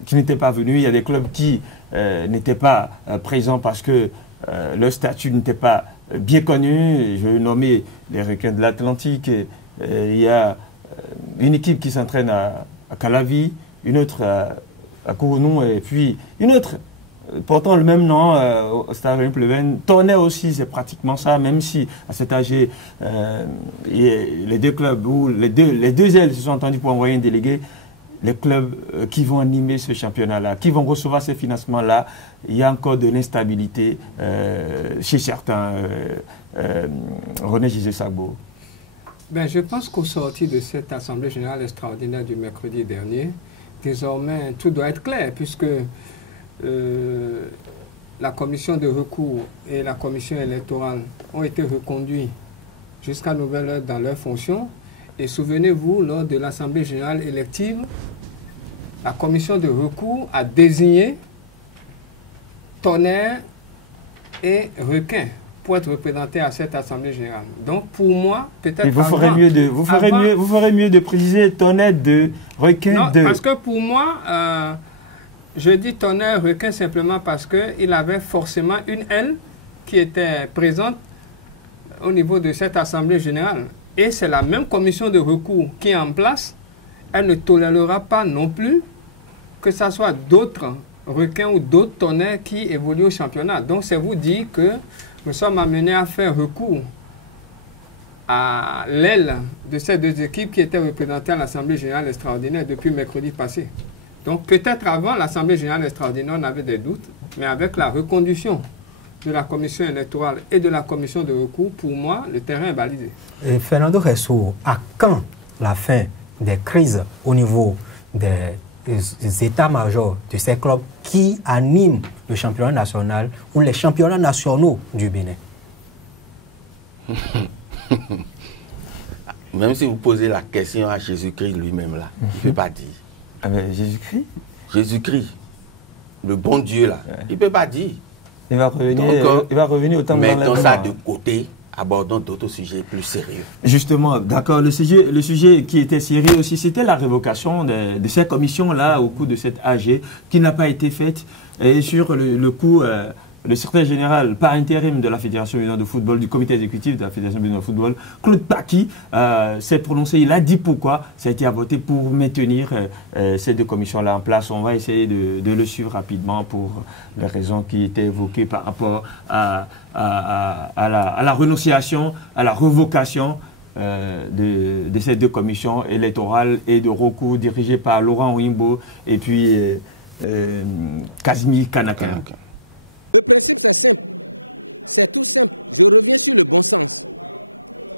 qui n'étaient pas venus. Il y a des clubs qui n'étaient pas présents parce que leur statut n'était pas bien connu. Je vais nommer les Requins de l'Atlantique. Il y a une équipe qui s'entraîne à Calavi, une autre à Cournou, et puis une autre portant le même nom au Stade Pleven. Tonnerre aussi, c'est pratiquement ça, même si à cet âge, les deux clubs, où les deux ailes se sont entendus pour envoyer un délégué, les clubs qui vont animer ce championnat-là, qui vont recevoir ces financements-là, il y a encore de l'instabilité chez certains. René Gisé-Sagbo. Ben, je pense qu'au sorti de cette Assemblée générale extraordinaire du mercredi dernier, désormais tout doit être clair, puisque la commission de recours et la commission électorale ont été reconduits jusqu'à nouvel ordre dans leurs fonctions. Et souvenez-vous, lors de l'Assemblée générale élective, la commission de recours a désigné Tonnerre et Requin pour être représenté à cette Assemblée générale. Donc pour moi, peut-être vous ferez mieux de préciser Tonnerre de Requin de... Parce que pour moi, je dis Tonnerre Requin simplement parce qu'il avait forcément une aile qui était présente au niveau de cette Assemblée générale. Et c'est la même commission de recours qui est en place. Elle ne tolérera pas non plus que ce soit d'autres Requins ou d'autres Tonnerres qui évoluent au championnat. Donc c'est vous dire que nous sommes amenés à faire recours à l'aile de ces deux équipes qui étaient représentées à l'Assemblée générale extraordinaire depuis mercredi passé. Donc peut-être avant l'Assemblée générale extraordinaire, on avait des doutes, mais avec la reconduction de la commission électorale et de la commission de recours, pour moi, le terrain est balisé. Et Fernando Ressou, à quand la fin des crises au niveau des états-majors de ces clubs qui animent le championnat national ou les championnats nationaux du Bénin? Même si vous posez la question à Jésus-Christ lui-même, là, il ne peut pas dire. Ah ben, Jésus-Christ? Jésus-Christ, le bon Dieu, là, il ne peut pas dire. Il va revenir autant que mettons ça de côté, abordons d'autres sujets plus sérieux. Justement, d'accord. Le sujet qui était sérieux aussi, c'était la révocation de ces commissions-là au cours de cette AG qui n'a pas été faite. Et sur le coup, le secrétaire général par intérim de la Fédération béninoise de football, du comité exécutif de la Fédération béninoise de football, Claude Paki, s'est prononcé. Il a dit pourquoi ça a été voté pour maintenir ces deux commissions-là en place. On va essayer de le suivre rapidement pour les raisons qui étaient évoquées par rapport à la renonciation, à la révocation de ces deux commissions électorales et de recours dirigées par Laurent Ouimbo et puis Casimir Kanaka.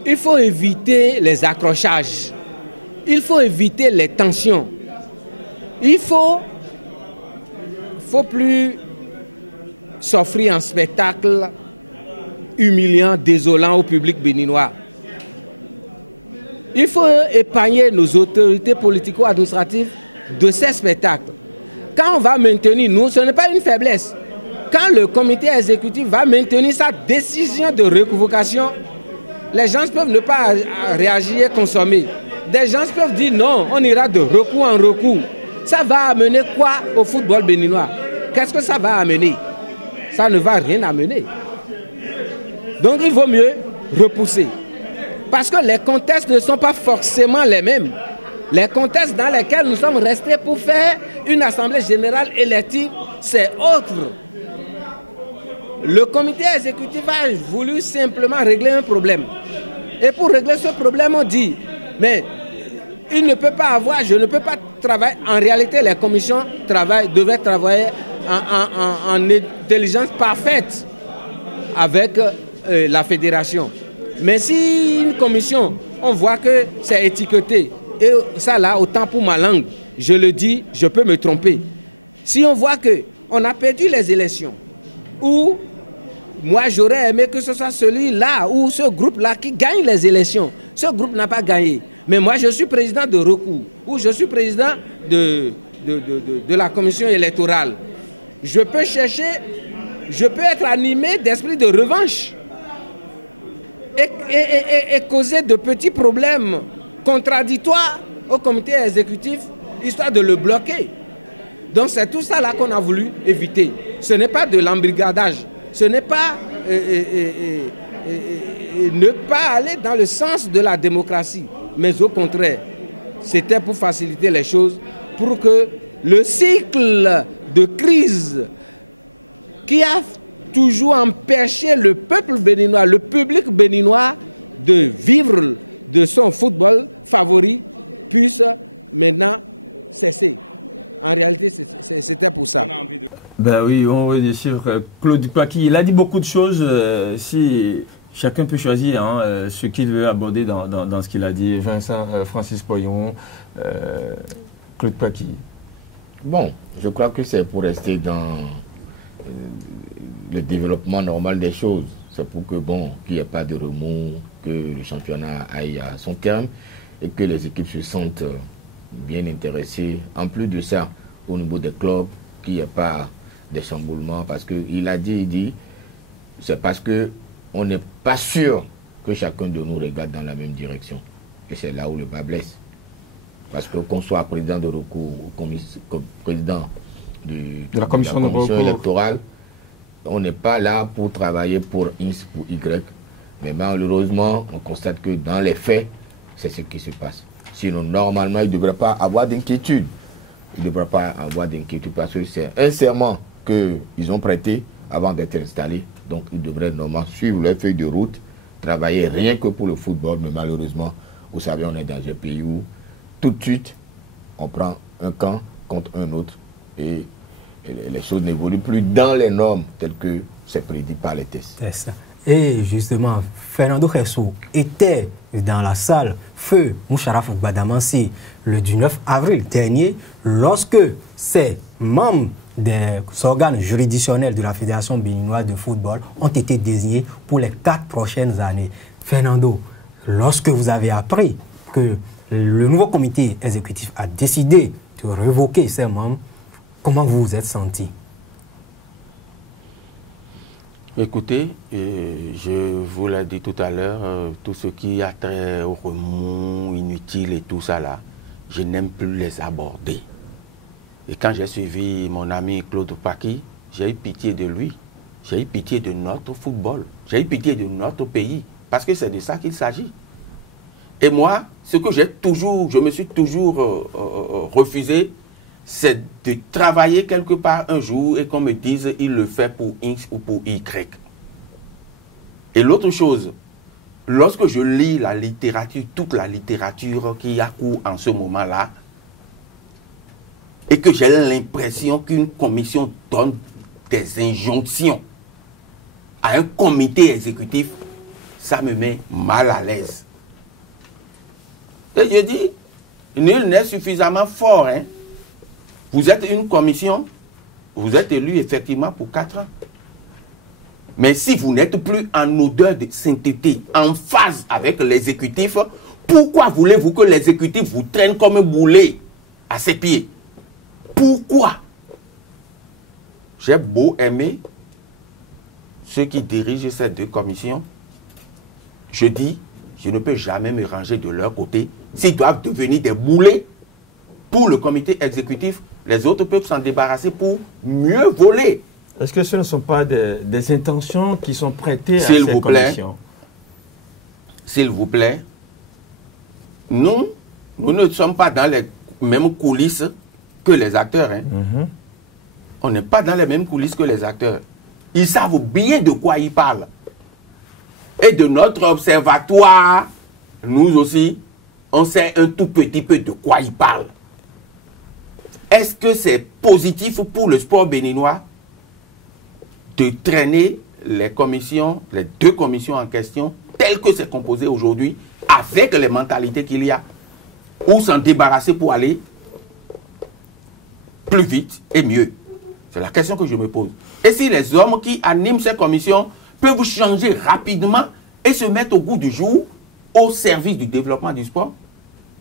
Il faut éviter les avantages. Il faut éviter les contrôles. Il faut faut plus sortir un spectacle humiliant, désolant au pays péninois. Il faut étaler les autorités politico-administratives de ce spectacle. Ça, on va maintenir une faiblesse. Ça, le comité exécutif va maintenir sa décision de réunification. Les gens ne pas réagir conformer. Les gens se disent non, on aura des recours en retour. Ça va amener quoi au football de l'Union? Qu'est-ce que ça va amener? Ça ne va rien amener. Donc, il vaut mieux repousser. Parce que les contextes ne sont pas forcément les mêmes. Les contextes dans lesquels nous sommes restés pour faire une assemblée générale collective, c'est autre. Le comité exécutif c'est simplement régler un problème. Et pour régler ce problème, on dit, mais il ne peut pas avoir, je ne peux pas travailler. En réalité, les commissions qui travaillent devraient travailler en intelligence parfaite avec la fédération. Mais si une commission, on voit que c'est efficace, et ça là, on passe au marin, je le dis, c'est comme le contrôle. Si on voit qu'on a compris les élections, ou moi, je vais aimer que ce soit celui-là où ce groupe-là qui gagne les élections, ce groupe-là va gagner. Mais moi, je suis président de refus, je suis président de la commission électorale. Je peux chercher, je peux évaluer des types de revanche. Et de petits problèmes contradictoires au comité exécutif de le bloc. Donc, c'est tout ça la probabilité. Ce n'est pas de l'embouteillage, ce n'est pas le sens de la démocratie, mais au contraire, c'est quoi pour faciliter les choses pour que le cycle de crise qui a toujours empêché le peuple béninois, le public béninois, de vivre de ce football favori, puisse le mettre cesser. Ben oui, on voit des chiffres. Claude Paki, il a dit beaucoup de choses. Si chacun peut choisir ce qu'il veut aborder dans ce qu'il a dit. Vincent, Francis Poyon, Claude Paki. Bon, je crois que c'est pour rester dans le développement normal des choses. C'est pour que, bon, qu'il n'y ait pas de remous, que le championnat aille à son terme et que les équipes se sentent bien intéressées. En plus de ça, au niveau des clubs, qu'il n'y ait pas de chamboulement. Parce qu'il a dit, il dit, c'est parce qu'on n'est pas sûr que chacun de nous regarde dans la même direction. Et c'est là où le bas blesse. Parce que qu'on soit président de recours ou président de la commission électorale, on n'est pas là pour travailler pour X ou Y. Mais malheureusement, on constate que dans les faits, c'est ce qui se passe. Sinon, normalement, il ne devrait pas avoir d'inquiétude. Il ne devrait pas avoir d'inquiétude parce que c'est un serment qu'ils ont prêté avant d'être installés. Donc, ils devraient normalement suivre leur feuille de route, travailler rien que pour le football. Mais malheureusement, vous savez, on est dans un pays où tout de suite, on prend un camp contre un autre et les choses n'évoluent plus dans les normes telles que c'est prédit par les tests. C'est ça. Et justement, Fernando Ressou était dans la salle Feu Moucharaf Badamansi le 19 avril dernier lorsque ces membres des organes juridictionnels de la Fédération béninoise de football ont été désignés pour les 4 prochaines années. Fernando, lorsque vous avez appris que le nouveau comité exécutif a décidé de révoquer ces membres, comment vous vous êtes senti? Écoutez, je vous l'ai dit tout à l'heure, tout ce qui a trait au remous inutile et tout ça là, je n'aime plus les aborder. Et quand j'ai suivi mon ami Claude Paki, j'ai eu pitié de lui, j'ai eu pitié de notre football, j'ai eu pitié de notre pays, parce que c'est de ça qu'il s'agit. Et moi, ce que je me suis toujours refusé, c'est de travailler quelque part un jour et qu'on me dise il le fait pour X ou pour Y. Et l'autre chose, lorsque je lis la littérature, toute la littérature qui a cours en ce moment-là, et que j'ai l'impression qu'une commission donne des injonctions à un comité exécutif, ça me met mal à l'aise. Et je dis, nul n'est suffisamment fort, hein. Vous êtes une commission, vous êtes élu effectivement pour 4 ans. Mais si vous n'êtes plus en odeur de sainteté, en phase avec l'exécutif, pourquoi voulez-vous que l'exécutif vous traîne comme un boulet à ses pieds? Pourquoi? J'ai beau aimer ceux qui dirigent ces 2 commissions, je dis, je ne peux jamais me ranger de leur côté. S'ils doivent devenir des boulets pour le comité exécutif, les autres peuvent s'en débarrasser pour mieux voler. Est-ce que ce ne sont pas des intentions qui sont prêtées à ces commissions? S'il vous plaît, nous ne sommes pas dans les mêmes coulisses que les acteurs. Hein. On n'est pas dans les mêmes coulisses que les acteurs. Ils savent bien de quoi ils parlent. Et de notre observatoire, nous aussi, on sait un tout petit peu de quoi ils parlent. Est-ce que c'est positif pour le sport béninois de traîner les commissions, les 2 commissions en question, telles que c'est composé aujourd'hui, avec les mentalités qu'il y a, ou s'en débarrasser pour aller plus vite et mieux? C'est la question que je me pose. Et si les hommes qui animent ces commissions peuvent changer rapidement et se mettre au goût du jour au service du développement du sport,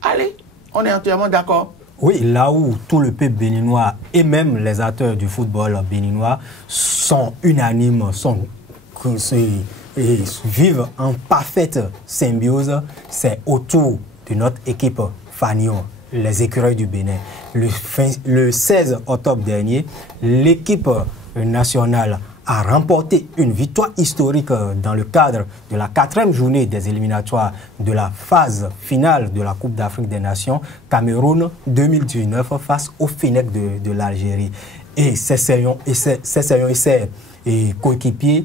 allez, on est entièrement d'accord. Oui, là où tout le peuple béninois et même les acteurs du football béninois sont unanimes, vivent en parfaite symbiose, c'est autour de notre équipe Fanion, les Écureuils du Bénin. Le 16 octobre dernier, l'équipe nationale a remporté une victoire historique dans le cadre de la 4e journée des éliminatoires de la phase finale de la Coupe d'Afrique des Nations, Cameroun 2019 face au Fennec de l'Algérie. Et ses coéquipiers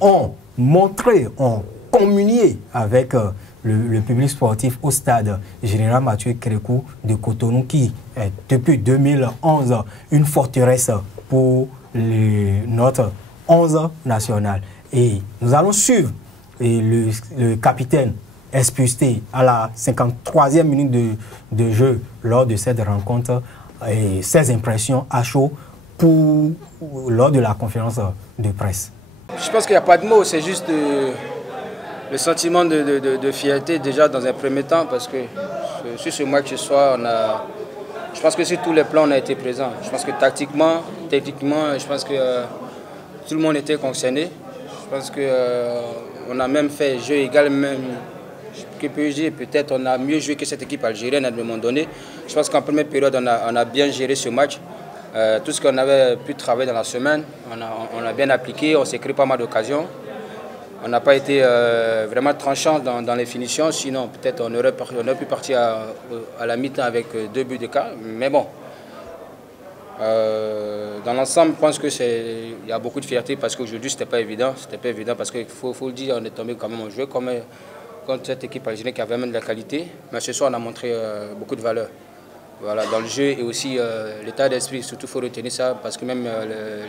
ont montré, ont communié avec le public sportif au stade Général Mathieu Kérékou de Cotonou, qui est depuis 2011 une forteresse pour notre 11 national. Et nous allons suivre le capitaine expulsé à la 53e minute de jeu lors de cette rencontre et ses impressions à chaud lors de la conférence de presse. Je pense qu'il n'y a pas de mots, c'est juste le sentiment de fierté déjà dans un premier temps, parce que sur ce match ce soir, je pense que sur tous les plans on a été présent. Je pense que tactiquement, techniquement, je pense que tout le monde était concerné. Je pense qu'on a même fait jeu égal, même que peut-être on a mieux joué que cette équipe algérienne à un moment donné. Je pense qu'en première période on a bien géré ce match. Tout ce qu'on avait pu travailler dans la semaine, on a bien appliqué, on s'est créé pas mal d'occasions. On n'a pas été vraiment tranchant dans les finitions, sinon peut-être on aurait pu partir à la mi-temps avec 2 buts d'écart. Mais bon, dans l'ensemble, je pense qu'il y a beaucoup de fierté parce qu'aujourd'hui, ce n'était pas évident. C'était pas évident parce qu'il faut le dire, on est tombé quand même en jeu contre cette équipe algérienne qui avait même de la qualité. Mais ce soir, on a montré beaucoup de valeur. Voilà, dans le jeu et aussi l'état d'esprit, surtout il faut retenir ça parce que même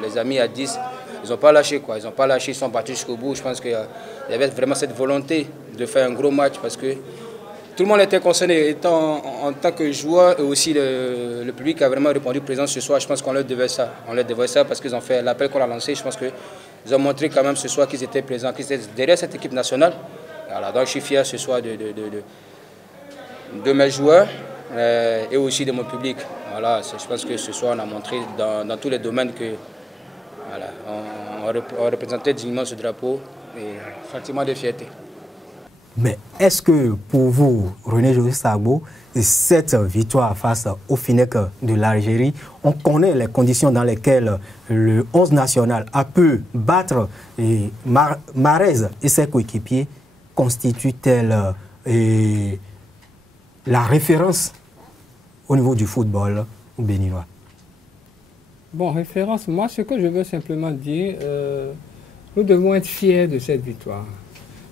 les amis à 10, ils n'ont pas lâché quoi, ils n'ont pas lâché, ils sont battus jusqu'au bout. Je pense qu'il y avait vraiment cette volonté de faire un gros match parce que tout le monde était concerné, étant en tant que joueur et aussi le public a vraiment répondu présent ce soir. Je pense qu'on leur devait ça, parce qu'ils ont fait l'appel qu'on a lancé. Je pense qu'ils ont montré quand même ce soir qu'ils étaient présents, qu'ils étaient derrière cette équipe nationale. Voilà, donc je suis fier ce soir de mes joueurs. Et aussi de mon public. Voilà, je pense que ce soir on a montré dans tous les domaines que voilà, on représentait dignement ce drapeau et sentiment de fierté. Mais est-ce que pour vous, René-José Sagbo, cette victoire face au Fennec de l'Algérie, on connaît les conditions dans lesquelles le 11 national a pu battre Marez et ses coéquipiers, constitue-t-elle la référence au niveau du football béninois? Bon, référence, moi ce que je veux simplement dire, nous devons être fiers de cette victoire.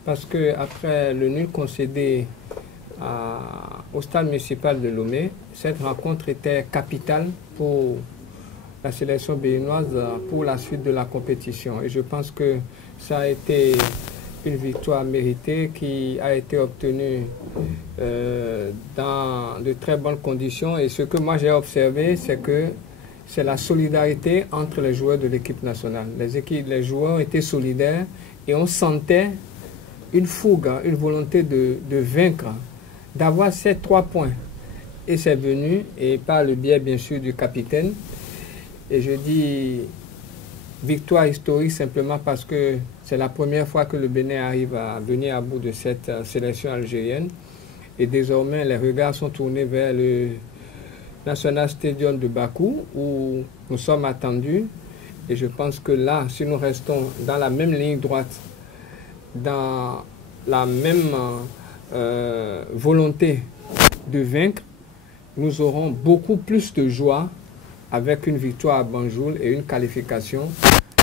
Parce qu'après le nul concédé au stade municipal de Lomé, cette rencontre était capitale pour la sélection béninoise pour la suite de la compétition. Et je pense que ça a été une victoire méritée qui a été obtenue dans de très bonnes conditions. Et ce que moi j'ai observé, c'est que c'est la solidarité entre les joueurs de l'équipe nationale. Les joueurs étaient solidaires et on sentait une fougue, une volonté de vaincre, d'avoir ces 3 points. Et c'est venu, et par le biais bien sûr du capitaine. Et je dis victoire historique simplement parce que c'est la première fois que le Bénin arrive à venir à bout de cette sélection algérienne. Et désormais, les regards sont tournés vers le National Stadium de Bakou, où nous sommes attendus. Et je pense que là, si nous restons dans la même ligne droite, dans la même volonté de vaincre, nous aurons beaucoup plus de joie avec une victoire à Banjul et une qualification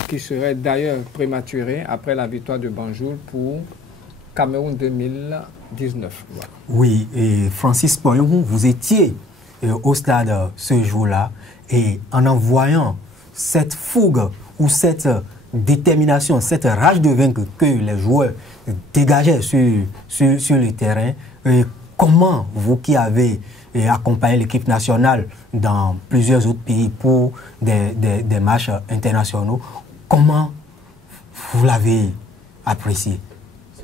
qui serait d'ailleurs prématurée après la victoire de Banjul pour Cameroun 2019. Voilà. Oui, et Francis Poyon, vous étiez au stade ce jour-là, et en voyant cette fougue ou cette détermination, cette rage de vaincre que les joueurs dégageaient sur le terrain, comment vous qui avez accompagné l'équipe nationale dans plusieurs autres pays pour des matchs internationaux, comment vous l'avez apprécié,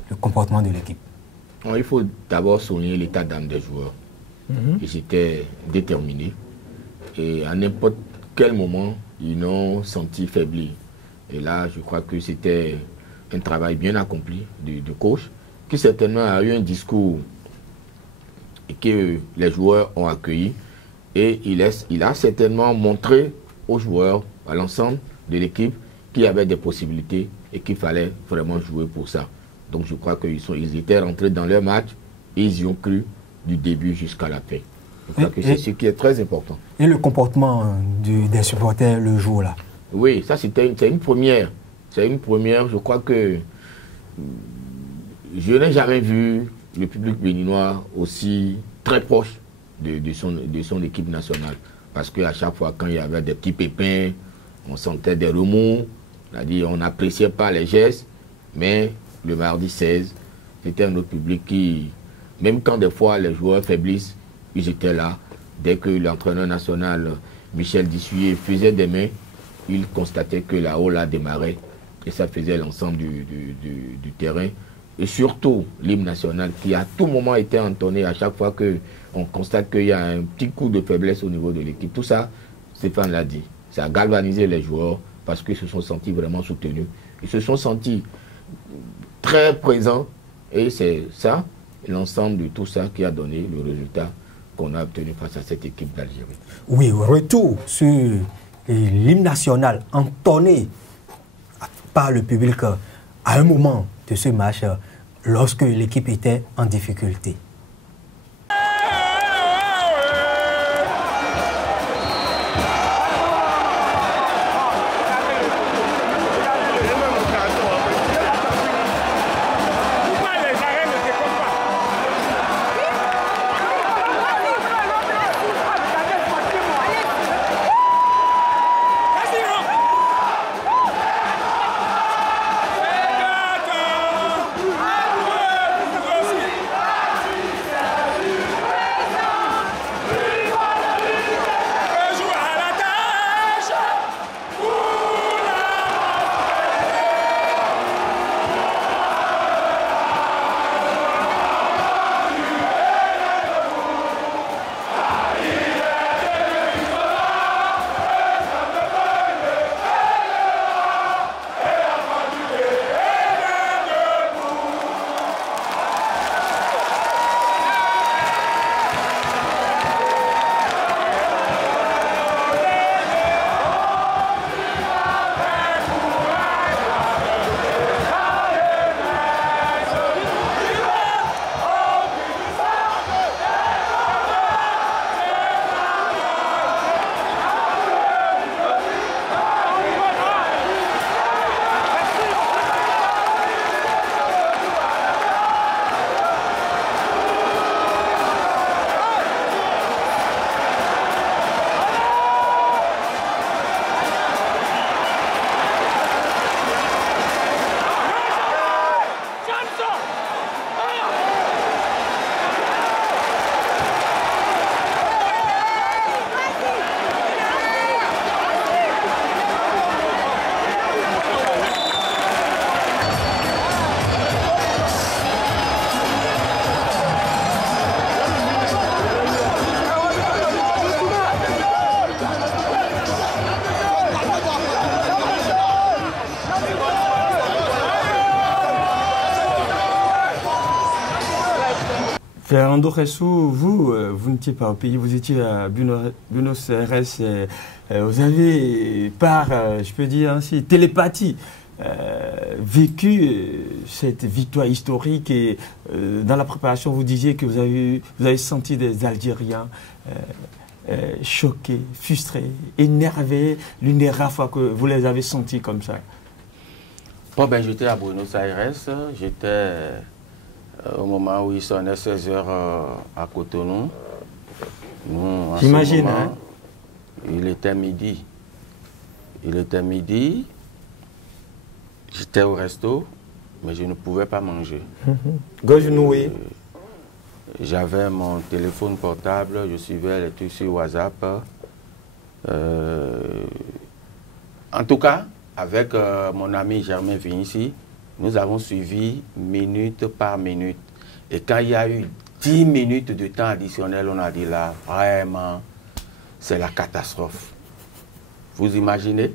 le comportement de l'équipe? Il faut d'abord souligner l'état d'âme des joueurs. Ils étaient déterminés et à n'importe quel moment, ils n'ont senti faiblir. Et là, je crois que c'était un travail bien accompli du coach, qui certainement a eu un discours que les joueurs ont accueilli. Et il a certainement montré aux joueurs, à l'ensemble de l'équipe, qu'il y avait des possibilités et qu'il fallait vraiment jouer pour ça. Donc je crois qu'ils étaient rentrés dans leur match et ils y ont cru du début jusqu'à la fin. Je crois que c'est ce qui est très important. Et le comportement des supporters le jour-là? Oui, ça c'est une première. C'est une première. Je crois que je n'ai jamais vu le public béninois aussi très proche de son équipe nationale. Parce qu'à chaque fois, quand il y avait des petits pépins, on sentait des remous, c'est-à-dire on n'appréciait pas les gestes, mais le mardi 16, c'était un autre public qui, même quand des fois les joueurs faiblissent, ils étaient là. Dès que l'entraîneur national, Michel Dissuyer, faisait des mains, il constatait que la Ola démarrait et ça faisait l'ensemble du terrain. Et surtout l'hymne national qui à tout moment était entonné à chaque fois qu'on constate qu'il y a un petit coup de faiblesse au niveau de l'équipe. Tout ça, Stéphane l'a dit, ça a galvanisé les joueurs parce qu'ils se sont sentis vraiment soutenus. Ils se sont sentis très présents et c'est ça, l'ensemble de tout ça qui a donné le résultat qu'on a obtenu face à cette équipe d'Algérie. Oui, retour sur l'hymne national entonné par le public à un moment de ce match lorsque l'équipe était en difficulté. Fernando Ressou, vous n'étiez pas au pays, vous étiez à Buenos Aires. Vous avez, par, je peux dire ainsi, télépathie, vécu cette victoire historique. Et dans la préparation, vous disiez que vous avez senti des Algériens choqués, frustrés, énervés, l'une des rares fois que vous les avez sentis comme ça. Bon, ben, j'étais à Buenos Aires, j'étais au moment où il sonnait 16 h à Cotonou. J'imagine, hein? Il était midi. Il était midi. J'étais au resto, mais je ne pouvais pas manger. Gauche noué. J'avais mon téléphone portable, je suivais les trucs sur WhatsApp. En tout cas, avec mon ami Germain Vinici, nous avons suivi minute par minute. Et quand il y a eu 10 minutes de temps additionnel, on a dit là, vraiment, c'est la catastrophe. Vous imaginez?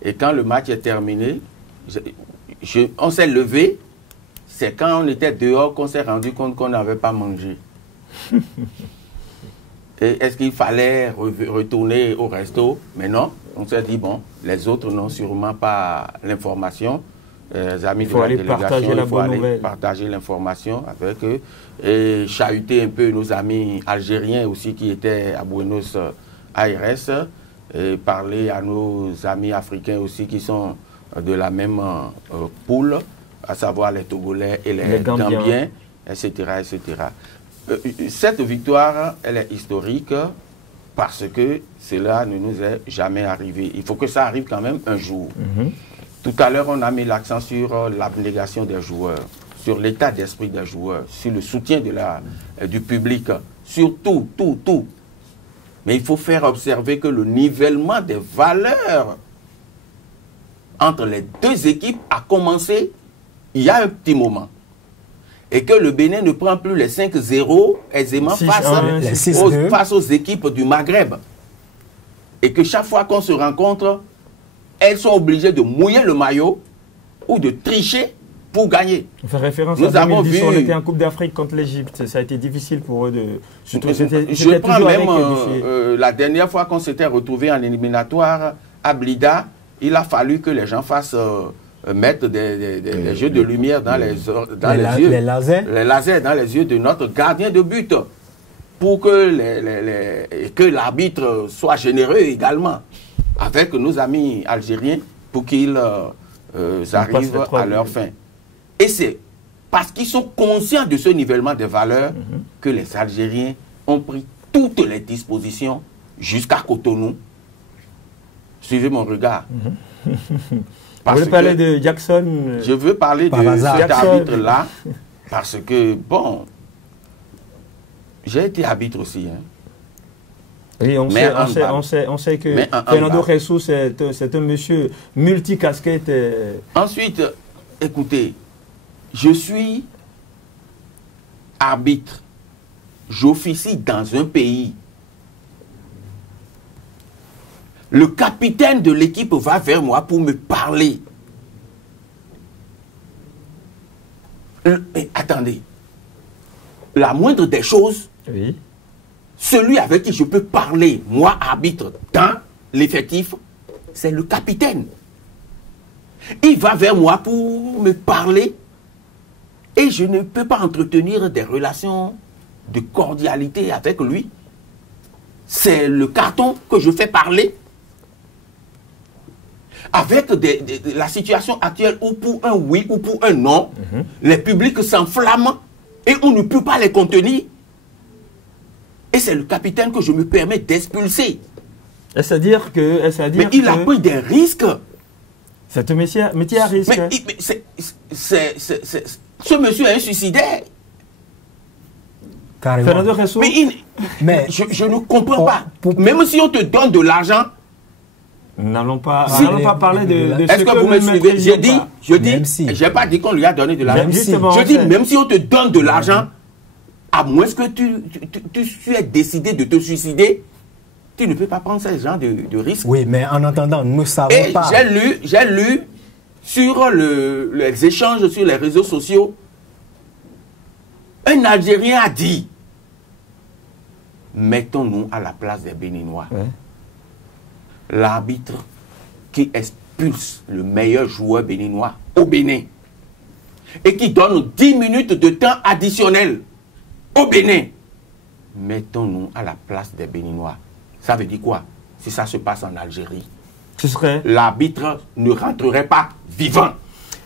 Et quand le match est terminé, on s'est levé, c'est quand on était dehors qu'on s'est rendu compte qu'on n'avait pas mangé. Et est-ce qu'il fallait retourner au resto? Mais non, on s'est dit, bon, les autres n'ont sûrement pas l'information. Les amis de la délégation, il faut aller partager l'information avec eux et chahuter un peu nos amis algériens aussi qui étaient à Buenos Aires et parler à nos amis africains aussi qui sont de la même poule, à savoir les Togolais et les Gambiens, etc., etc. Cette victoire, elle est historique parce que cela ne nous est jamais arrivé. Il faut que ça arrive quand même un jour. Tout à l'heure, on a mis l'accent sur l'abnégation des joueurs, sur l'état d'esprit des joueurs, sur le soutien du public, sur tout. Mais il faut faire observer que le nivellement des valeurs entre les deux équipes a commencé il y a un petit moment. Et que le Bénin ne prend plus les 5-0 aisément face aux équipes du Maghreb. Et que chaque fois qu'on se rencontre, elles sont obligées de mouiller le maillot ou de tricher pour gagner. On fait référence à 2010, on était en Coupe d'Afrique contre l'Égypte. Ça a été difficile pour eux de... Je prends même la dernière fois qu'on s'était retrouvé en éliminatoire à Blida, il a fallu que les gens fassent mettre des jeux de lumière dans les yeux. Les lasers dans les yeux de notre gardien de but pour que l'arbitre soit généreux également avec nos amis algériens pour qu'ils arrivent à leur fin. Et c'est parce qu'ils sont conscients de ce nivellement des valeurs que les Algériens ont pris toutes les dispositions jusqu'à Cotonou. Suivez mon regard. Vous voulez parler de Jackson? Je veux parler de cet arbitre-là parce que, bon, j'ai été arbitre aussi. Hein. Oui, on sait que Fernando Ressou, c'est un monsieur multicasquette. Ensuite, écoutez, je suis arbitre. J'officie dans un pays. Le capitaine de l'équipe va vers moi pour me parler. Mais attendez, la moindre des choses, oui. Celui avec qui je peux parler, moi, arbitre, dans l'effectif, c'est le capitaine. Il va vers moi pour me parler et je ne peux pas entretenir des relations de cordialité avec lui. C'est le carton que je fais parler. Avec la situation actuelle où pour un oui ou pour un non, les publics s'enflamment et on ne peut pas les contenir. Et c'est le capitaine que je me permets d'expulser. C'est-à-dire que... Mais il a pris des risques. C'est un métier à risque. Ce monsieur est un suicidaire. Carrément. Fernando Ressou. Mais je ne comprends pas. Même si on te donne de l'argent... N'allons pas parler de est-ce que vous me suivez? Je n'ai pas dit qu'on lui a donné de l'argent. Je dis, même si on te donne de l'argent, à moins que tu aies décidé de te suicider, tu ne peux pas prendre ce genre de risque. Oui, mais en attendant, nous ne savons pas. J'ai lu sur les échanges sur les réseaux sociaux Un Algérien a dit, mettons-nous à la place des Béninois. Ouais. L'arbitre qui expulse le meilleur joueur béninois au Bénin et qui donne 10 minutes de temps additionnel au Bénin. Mettons-nous à la place des Béninois. Ça veut dire quoi? Si ça se passe en Algérie, Ce serait... l'arbitre ne rentrerait pas vivant.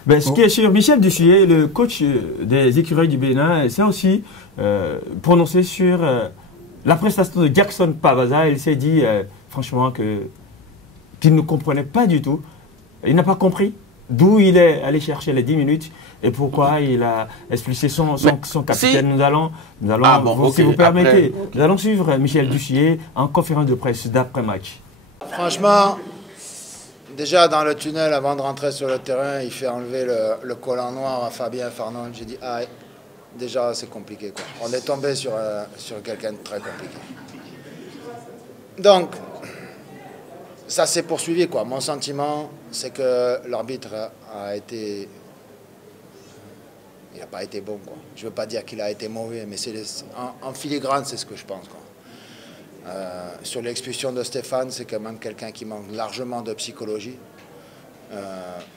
Ben, ce qui est sûr, Michel Dussuyer, le coach des écureuils du Bénin, s'est aussi prononcé sur la prestation de Jackson Pavaza. Il s'est dit, franchement, qu'il ne comprenait pas du tout. Il n'a pas compris d'où il est allé chercher les 10 minutes et pourquoi il a expulsé son capitaine. Nous allons si vous permettez, nous allons suivre Michel Dussuyer en conférence de presse d'après-match. Franchement, déjà dans le tunnel, avant de rentrer sur le terrain, il fait enlever le collant noir à Fabien Farnon. J'ai dit, ah, déjà c'est compliqué, quoi. On est tombé sur quelqu'un de très compliqué. Donc, ça s'est poursuivi, quoi. Mon sentiment, c'est que l'arbitre a été... Il n'a pas été bon, quoi. Je ne veux pas dire qu'il a été mauvais, mais en filigrane, c'est ce que je pense, quoi. Sur l'expulsion de Stéphane, c'est quand même quelqu'un qui manque largement de psychologie.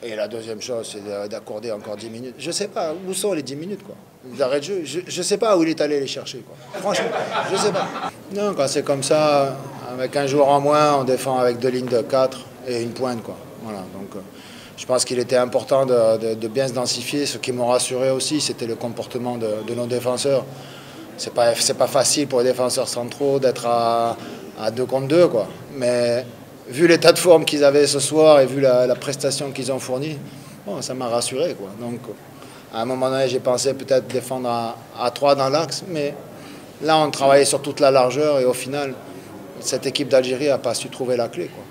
Et la deuxième chose, c'est d'accorder encore 10 minutes. Je ne sais pas, où sont les 10 minutes, quoi. D'arrêt de jeu, je ne sais pas où il est allé les chercher, quoi. Franchement, je ne sais pas. Non, quand c'est comme ça, avec un joueur en moins, on défend avec 2 lignes de 4 et une pointe, quoi. Voilà, donc je pense qu'il était important de bien se densifier. Ce qui m'a rassuré aussi, c'était le comportement de nos défenseurs. C'est pas facile pour les défenseurs centraux d'être à 2 contre 2, quoi. Mais vu l'état de forme qu'ils avaient ce soir et vu la prestation qu'ils ont fournie, bon, ça m'a rassuré, quoi. Donc, à un moment donné, j'ai pensé peut-être défendre à 3 dans l'axe, mais là, on travaillait sur toute la largeur et au final, cette équipe d'Algérie n'a pas su trouver la clé, quoi.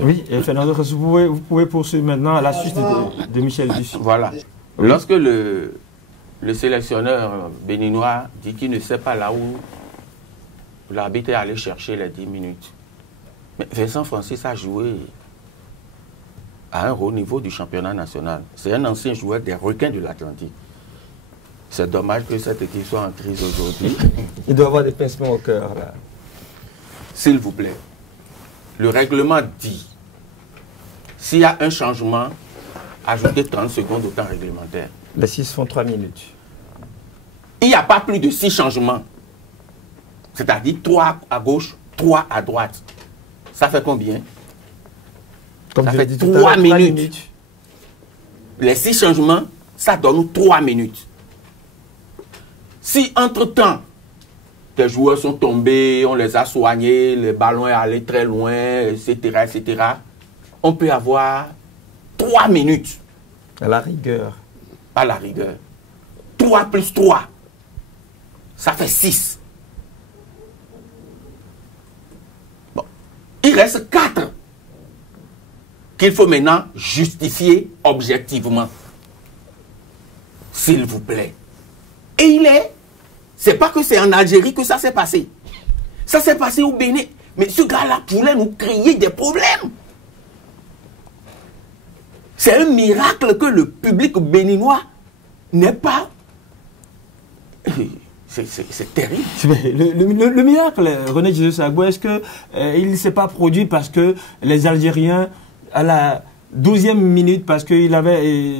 Oui, et Fernando, vous pouvez poursuivre maintenant à la suite de Michel Dussuyer. Voilà. Lorsque le sélectionneur béninois dit qu'il ne sait pas là où l'arbitre est allé chercher les 10 minutes. Mais Vincent Francis a joué à un haut niveau du championnat national. C'est un ancien joueur des Requins de l'Atlantique. C'est dommage que cette équipe soit en crise aujourd'hui. Il doit avoir des pincements au cœur, là. S'il vous plaît, le règlement dit, s'il y a un changement, ajoutez 30 secondes au temps réglementaire. Les 6 font 3 minutes. Il n'y a pas plus de 6 changements. C'est-à-dire 3 à gauche, 3 à droite. Ça fait combien? Comme ça je fait l'ai dit tout 3 à l'heure, minutes. Les 6 changements, ça donne 3 minutes. Si entre-temps, des joueurs sont tombés, on les a soignés, le ballon est allé très loin, etc., etc., on peut avoir 3 minutes. À la rigueur. À la rigueur. 3 plus 3, ça fait 6. Bon. Il reste 4 qu'il faut maintenant justifier objectivement. S'il vous plaît. Et c'est pas que c'est en Algérie que ça s'est passé. Ça s'est passé au Bénin. Mais ce gars-là pourrait nous créer des problèmes. C'est un miracle que le public béninois n'est pas... C'est terrible. Le miracle, René Jesus Agbo, est-ce qu'il ne s'est pas produit parce que les Algériens, à la 12e minute, parce que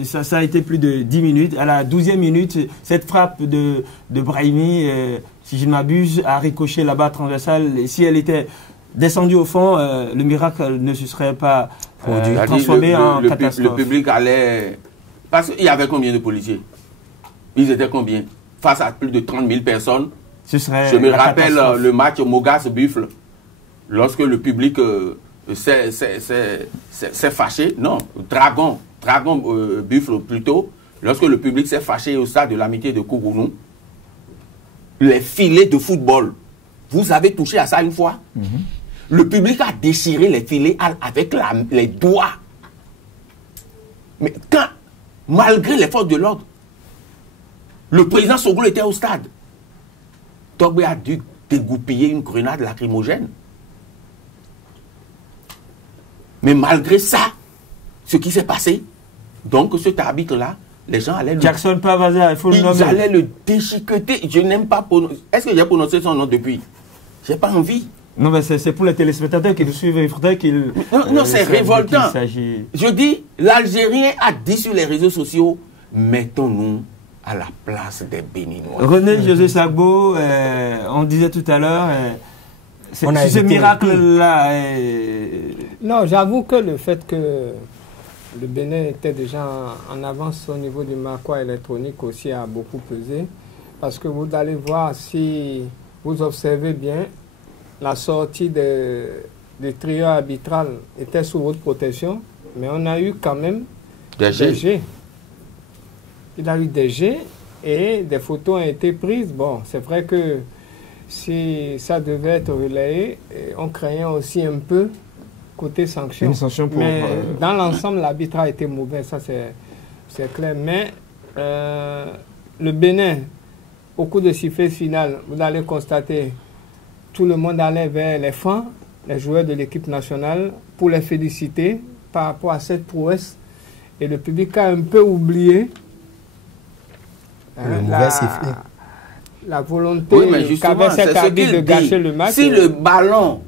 ça a été plus de 10 minutes, à la 12e minute, cette frappe de Brahimi, si je ne m'abuse, a ricoché là-bas transversale. Et si elle était descendue au fond, le miracle ne se serait pas transformé en catastrophe. Le public allait... Parce qu'il y avait combien de policiers? Ils étaient combien? Face à plus de 30 000 personnes. Je me rappelle le match Mogas-Buffle, lorsque le public s'est fâché. Non, Dragon-Buffle plutôt. Lorsque le public s'est fâché au stade de l'amitié de Kourounou, les filets de football, vous avez touché à ça une fois? Le public a déchiré les filets avec les doigts. Mais quand, malgré les forces de l'ordre, le président Soglo était au stade, Togbé a dû dégoupiller une grenade lacrymogène. Mais malgré ça, ce qui s'est passé, donc cet arbitre-là les gens allaient Jackson Pavaza, il faut le nommer. Ils allaient le déchiqueter. Je n'aime pas prononcer. Est-ce que j'ai prononcé son nom depuis? J'ai pas envie. Non, mais c'est pour les téléspectateurs qui le suivent. Il faudrait qu'ils... Non, c'est révoltant. Je dis, l'Algérien a dit sur les réseaux sociaux, mettons-nous à la place des Béninois. René José Sagbo, on disait tout à l'heure, ce miracle-là... Non, j'avoue que le fait que le Bénin était déjà en avance au niveau du marquage électronique aussi a beaucoup pesé. Parce que vous allez voir, si vous observez bien, la sortie des trio arbitral était sous haute protection, mais on a eu quand même des jets. Il a eu des jets et des photos ont été prises. Bon, c'est vrai que si ça devait être relayé, on craignait aussi un peu côté sanction. Une sanction pour... Mais dans l'ensemble, l'arbitre a été mauvais, ça c'est clair. Mais le Bénin, au coup de sifflet final, vous allez constater tout le monde allait vers les fans, les joueurs de l'équipe nationale, pour les féliciter par rapport à cette prouesse. Et le public a un peu oublié la volonté qu'avait cet arbitre de gâcher le match. Si le ballon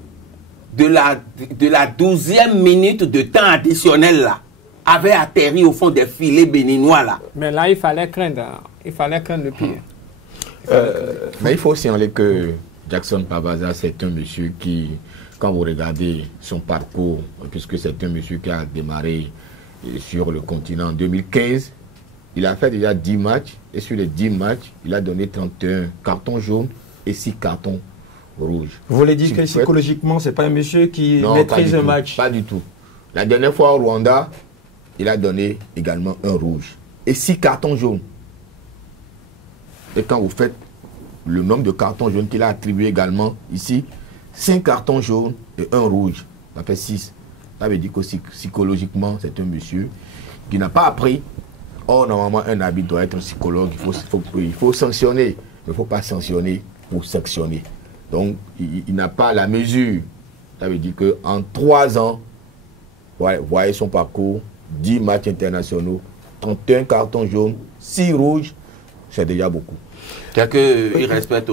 de la 12e minute de temps additionnel là, avait atterri au fond des filets béninois là. Mais là, il fallait craindre le pire. Mais il faut signaler que Jackson Pavaza, c'est un monsieur qui, quand vous regardez son parcours, puisque c'est un monsieur qui a démarré sur le continent en 2015, il a fait déjà 10 matchs, et sur les 10 matchs, il a donné 31 cartons jaunes et 6 cartons rouges. Vous voulez dire que psychologiquement, ce n'est pas un monsieur qui maîtrise un match? Pas du tout. La dernière fois au Rwanda, il a donné également un rouge et 6 cartons jaunes. Et quand vous faites le nombre de cartons jaunes qu'il a attribué également ici, 5 cartons jaunes et 1 rouge, ça fait 6. Ça veut dire que psychologiquement, c'est un monsieur qui n'a pas appris. Or, normalement, un arbitre doit être un psychologue, il faut sanctionner, mais il ne faut pas sanctionner pour sanctionner. Donc, il n'a pas la mesure. Ça veut dire qu'en 3 ans, voyez son parcours, 10 matchs internationaux, 31 cartons jaunes, 6 rouges, c'est déjà beaucoup. C'est-à-dire qu'il respecte,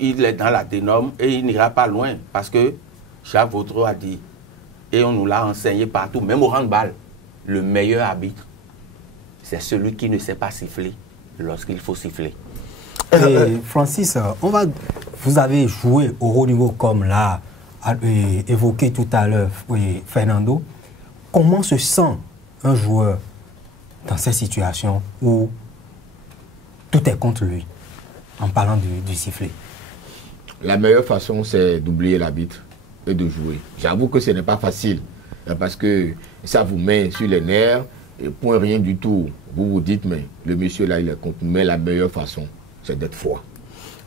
il est dans la dénorme et il n'ira pas loin parce que Jacques Vautreau a dit, et on nous l'a enseigné partout, même au handball, le meilleur arbitre, c'est celui qui ne sait pas siffler lorsqu'il faut siffler. Francis, vous avez joué au haut niveau comme l'a évoqué tout à l'heure Fernando. Comment se sent un joueur dans cette situation où tout est contre lui, en parlant du sifflet? La meilleure façon, c'est d'oublier l'arbitre et de jouer. J'avoue que ce n'est pas facile, parce que ça vous met sur les nerfs, et point rien du tout. Vous vous dites, mais le monsieur là, il est contre nous. Mais la meilleure façon, c'est d'être froid.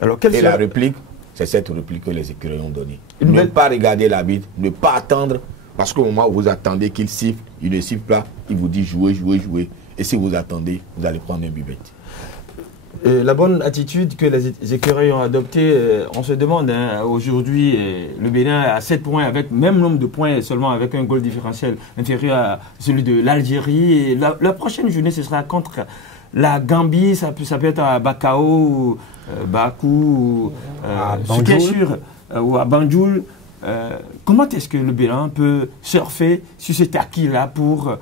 Alors, la réplique, c'est cette réplique que les écureuils ont donnée. Ne pas regarder l'arbitre, ne pas attendre, parce qu'au moment où vous attendez qu'il siffle, il ne siffle pas, il vous dit jouez, jouez, jouez. Et si vous attendez, vous allez prendre un buvette. La bonne attitude que les écureuils ont adoptée, on se demande, hein, aujourd'hui, le Bénin a 7 points, avec même nombre de points seulement, avec un goal différentiel inférieur à celui de l'Algérie. La prochaine journée, ce sera contre la Gambie, ça peut être à Bakao, Bakou, ou à Banjul. Comment est-ce que le Bénin peut surfer sur cet acquis-là pour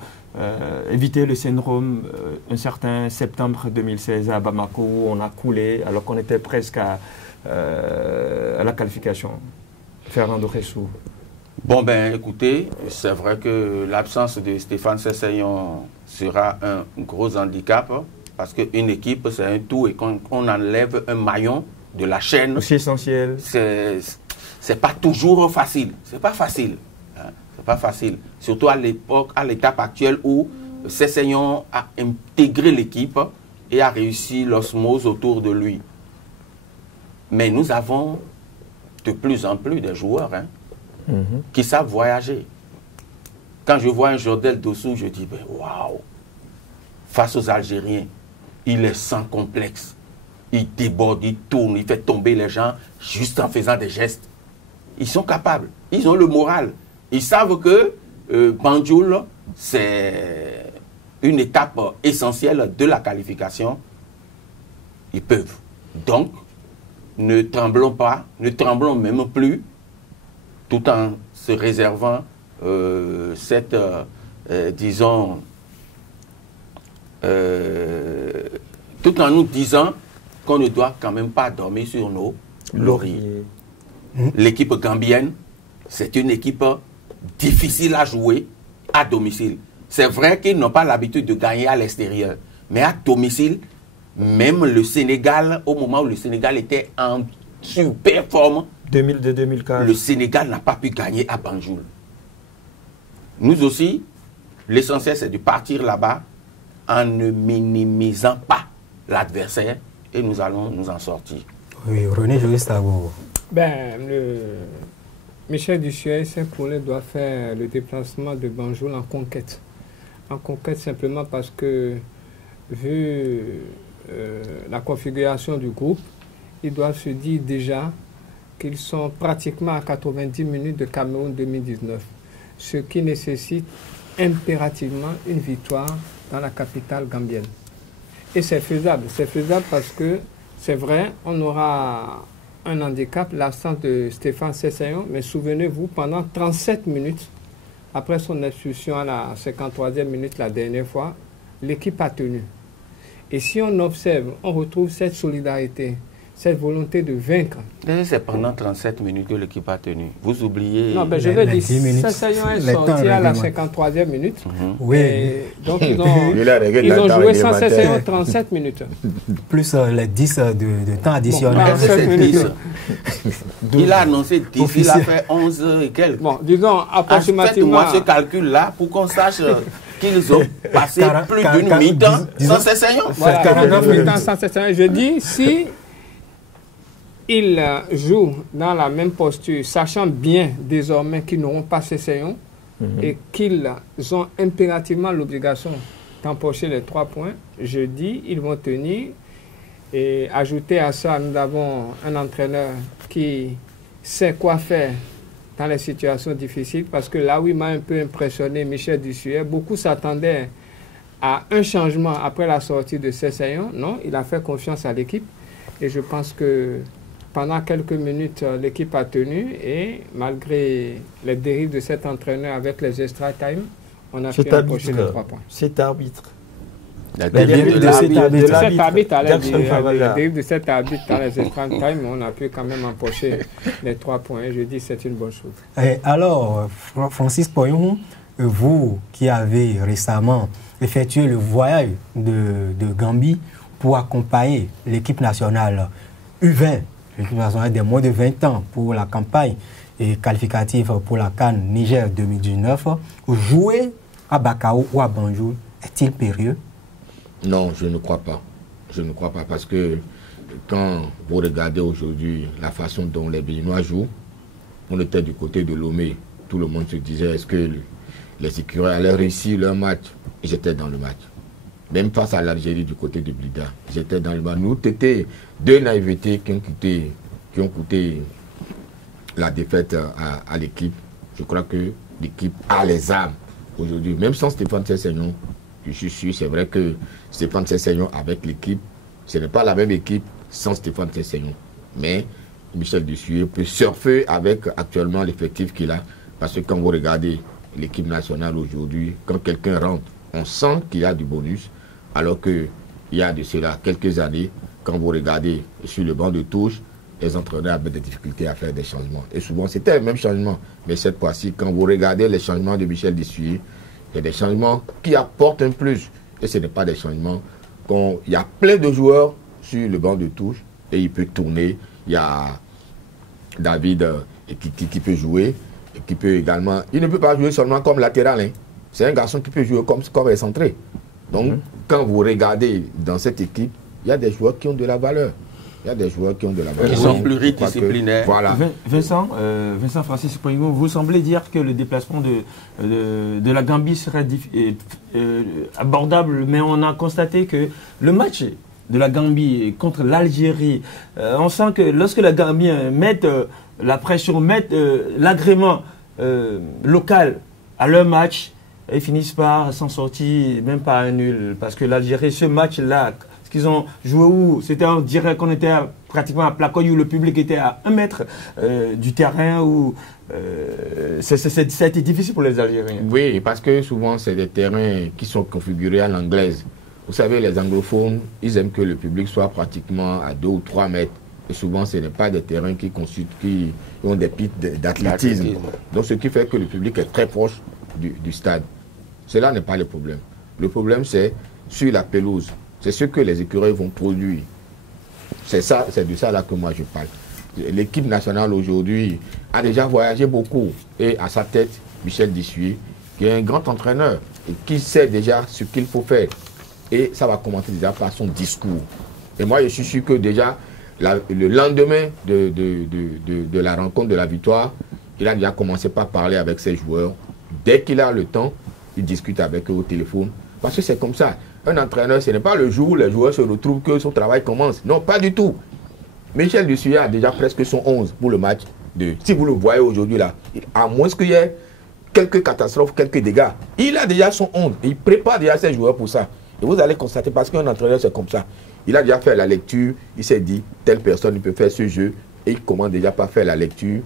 éviter le syndrome un certain septembre 2016 à Bamako où on a coulé alors qu'on était presque à la qualification? Fernando Ressou. Bon ben écoutez, c'est vrai que l'absence de Stéphane Sessayon sera un gros handicap parce qu'une équipe c'est un tout et quand on enlève un maillon de la chaîne, aussi essentiel, c'est pas toujours facile, c'est pas facile. C'est pas facile, surtout à l'époque, à l'étape actuelle où Sessayon a intégré l'équipe et a réussi l'osmose autour de lui. Mais nous avons de plus en plus de joueurs qui savent voyager. Quand je vois un Jordel Dossou, je dis, ben, waouh, face aux Algériens, il est sans complexe. Il déborde, il tourne, il fait tomber les gens juste en faisant des gestes. Ils sont capables, ils ont le moral. Ils savent que Banjul, c'est une étape essentielle de la qualification, ils peuvent. Donc, ne tremblons pas, ne tremblons même plus, tout en se réservant cette, disons, tout en nous disant qu'on ne doit quand même pas dormir sur nos lauriers. L'équipe gambienne, c'est une équipe difficile à jouer à domicile. C'est vrai qu'ils n'ont pas l'habitude de gagner à l'extérieur, mais à domicile, même le Sénégal, au moment où le Sénégal était en super forme, 2002-2004, le Sénégal n'a pas pu gagner à Banjul. Nous aussi, l'essentiel c'est de partir là-bas en ne minimisant pas l'adversaire et nous allons nous en sortir. Oui, René, je reste à vous. Michel Dussuet, Saint-Paulin doit faire le déplacement de Banjul en conquête. En conquête simplement parce que, vu la configuration du groupe, ils doivent se dire déjà qu'ils sont pratiquement à 90 minutes de Cameroun 2019, ce qui nécessite impérativement une victoire dans la capitale gambienne. Et c'est faisable parce que c'est vrai, on aura un handicap, l'absence de Stéphane Sessegnon, mais souvenez-vous, pendant 37 minutes, après son expulsion à la 53e minute la dernière fois, l'équipe a tenu. Et si on observe, on retrouve cette solidarité, cette volonté de vaincre. C'est pendant 37 minutes que l'équipe a tenu. Vous oubliez... Non, je veux dire, Sessegnon est sorti à la 53e minute. Oui. Donc ils ont joué sans Sessegnon 37 minutes. Plus les 10 de temps additionnel. Il a annoncé 10, il a fait 11 et quelques. Bon, disons approximativement... Faites-moi ce calcul-là pour qu'on sache qu'ils ont passé plus d'une mi-temps sans Sessegnon. Voilà, 49 mi-temps sans Sessegnon. Je dis, si... ils jouent dans la même posture, sachant bien désormais qu'ils n'auront pas Sessegnon et qu'ils ont impérativement l'obligation d'empocher les 3 points. Je dis, ils vont tenir. Et ajouter à ça, nous avons un entraîneur qui sait quoi faire dans les situations difficiles, parce que là où il m'a un peu impressionné, Michel Dussuet, beaucoup s'attendaient à un changement après la sortie de Sessegnon. Non, il a fait confiance à l'équipe et je pense que pendant quelques minutes, l'équipe a tenu et malgré les dérives de cet entraîneur avec les extra time, on a pu empocher les 3 points. Cet arbitre. La dérive de cet arbitre dans les extra time, on a pu quand même empocher les 3 points. Je dis c'est une bonne chose. Et alors, Francis Poyon, vous qui avez récemment effectué le voyage de Gambie pour accompagner l'équipe nationale U20, l'équipe nationale des moins de 20 ans pour la campagne et qualificative pour la CAN Niger 2019, jouer à Bakau ou à Banjul, est-il périlleux? Non, je ne crois pas. Je ne crois pas parce que quand vous regardez aujourd'hui la façon dont les Béninois jouent, on était du côté de Lomé. Tout le monde se disait, est-ce que les écureuils allaient réussir leur match? J'étais dans le match. Même face à l'Algérie du côté de Blida, j'étais dans le match. Nous, c'était 2 naïvetés qui ont coûté la défaite à l'équipe. Je crois que l'équipe a les armes aujourd'hui. Même sans Stéphane Sessegnon, je suis sûr, c'est vrai que Stéphane Sessegnon avec l'équipe, ce n'est pas la même équipe sans Stéphane Sessegnon. Mais Michel Dussuet peut surfer avec actuellement l'effectif qu'il a. Parce que quand vous regardez l'équipe nationale aujourd'hui, quand quelqu'un rentre, on sent qu'il y a du bonus. Alors qu'il y a de cela quelques années, quand vous regardez sur le banc de touche, les entraîneurs avaient des difficultés à faire des changements. Et souvent, c'était le même changement. Mais cette fois-ci, quand vous regardez les changements de Michel Dussuet, il y a des changements qui apportent un plus. Et ce n'est pas des changements. Il y a plein de joueurs sur le banc de touche et il peut tourner. Il y a David qui peut jouer, et qui peut également... Il ne peut pas jouer seulement comme latéral. Hein. C'est un garçon qui peut jouer comme excentré. Donc, quand vous regardez dans cette équipe, il y a des joueurs qui ont de la valeur. Il y a des joueurs qui ont de la valeur. Ils sont pluridisciplinaires. Voilà. Vincent Francis Poyon, vous semblez dire que le déplacement de la Gambie serait abordable, mais on a constaté que le match de la Gambie contre l'Algérie, on sent que lorsque la Gambie met la pression, met l'agrément local à leur match, ils finissent par s'en sortir, même pas un nul. Parce que l'Algérie, ce match-là, ce qu'ils ont joué où? C'était, on dirait qu'on était pratiquement à Placoy, où le public était à 1 mètre du terrain, où ça a été difficile pour les Algériens. Oui, parce que souvent, c'est des terrains qui sont configurés à l'anglaise. Vous savez, les anglophones, ils aiment que le public soit pratiquement à 2 ou 3 mètres. Et souvent, ce n'est pas des terrains qui ont des pics d'athlétisme. Donc, ce qui fait que le public est très proche du stade. Cela n'est pas le problème. Le problème, c'est sur la pelouse. C'est ce que les écureuils vont produire. C'est de ça là que moi je parle. L'équipe nationale aujourd'hui a déjà voyagé beaucoup. Et à sa tête, Michel Dissuy, qui est un grand entraîneur et qui sait déjà ce qu'il faut faire. Et ça va commencer déjà par son discours. Et moi, je suis sûr que déjà, le lendemain de la rencontre de la victoire, il a déjà commencé par parler avec ses joueurs. Dès qu'il a le temps, il discute avec eux au téléphone. Parce que c'est comme ça. Un entraîneur, ce n'est pas le jour où les joueurs se retrouvent que son travail commence. Non, pas du tout. Michel Dissuy a déjà presque son 11 pour le match. Si vous le voyez aujourd'hui là, à moins qu'il y ait quelques catastrophes, quelques dégâts, il a déjà son 11. Il prépare déjà ses joueurs pour ça. Et vous allez constater, parce qu'un entraîneur, c'est comme ça. Il a déjà fait la lecture, il s'est dit, telle personne peut faire ce jeu, et il commence déjà par faire la lecture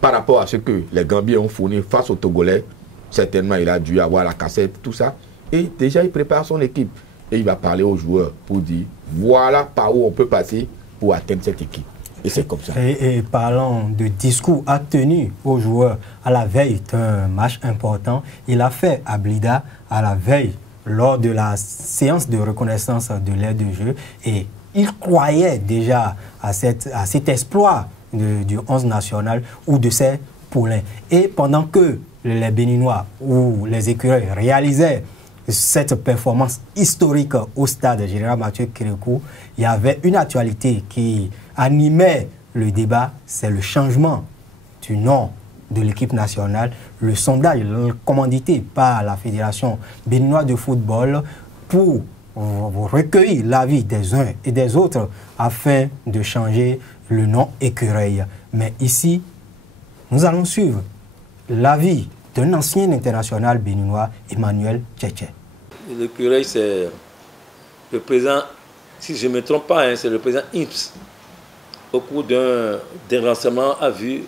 par rapport à ce que les Gambiens ont fourni face aux Togolais. Certainement, il a dû avoir la cassette, tout ça. Et déjà, il prépare son équipe. Et il va parler aux joueurs pour dire, voilà par où on peut passer pour atteindre cette équipe. Et c'est comme ça. Et parlant de discours à tenir aux joueurs à la veille d'un match important, il a fait à Blida à la veille lors de la séance de reconnaissance de l'aide de jeu. Et il croyait déjà à cet exploit du 11 national ou de ses poulains. Et pendant que les Béninois ou les écureuils réalisaient cette performance historique au stade Général Mathieu Kérékou, il y avait une actualité qui animait le débat, c'est le changement du nom de l'équipe nationale. Le sondage commandité par la Fédération béninoise de football pour recueillir l'avis des uns et des autres afin de changer le nom écureuil. Mais ici, nous allons suivre l'avis d'un ancien international béninois, Emmanuel Tchétché. L'écureuil, c'est le président, si je ne me trompe pas, c'est le président IMS. Au cours d'un renseignement, a vu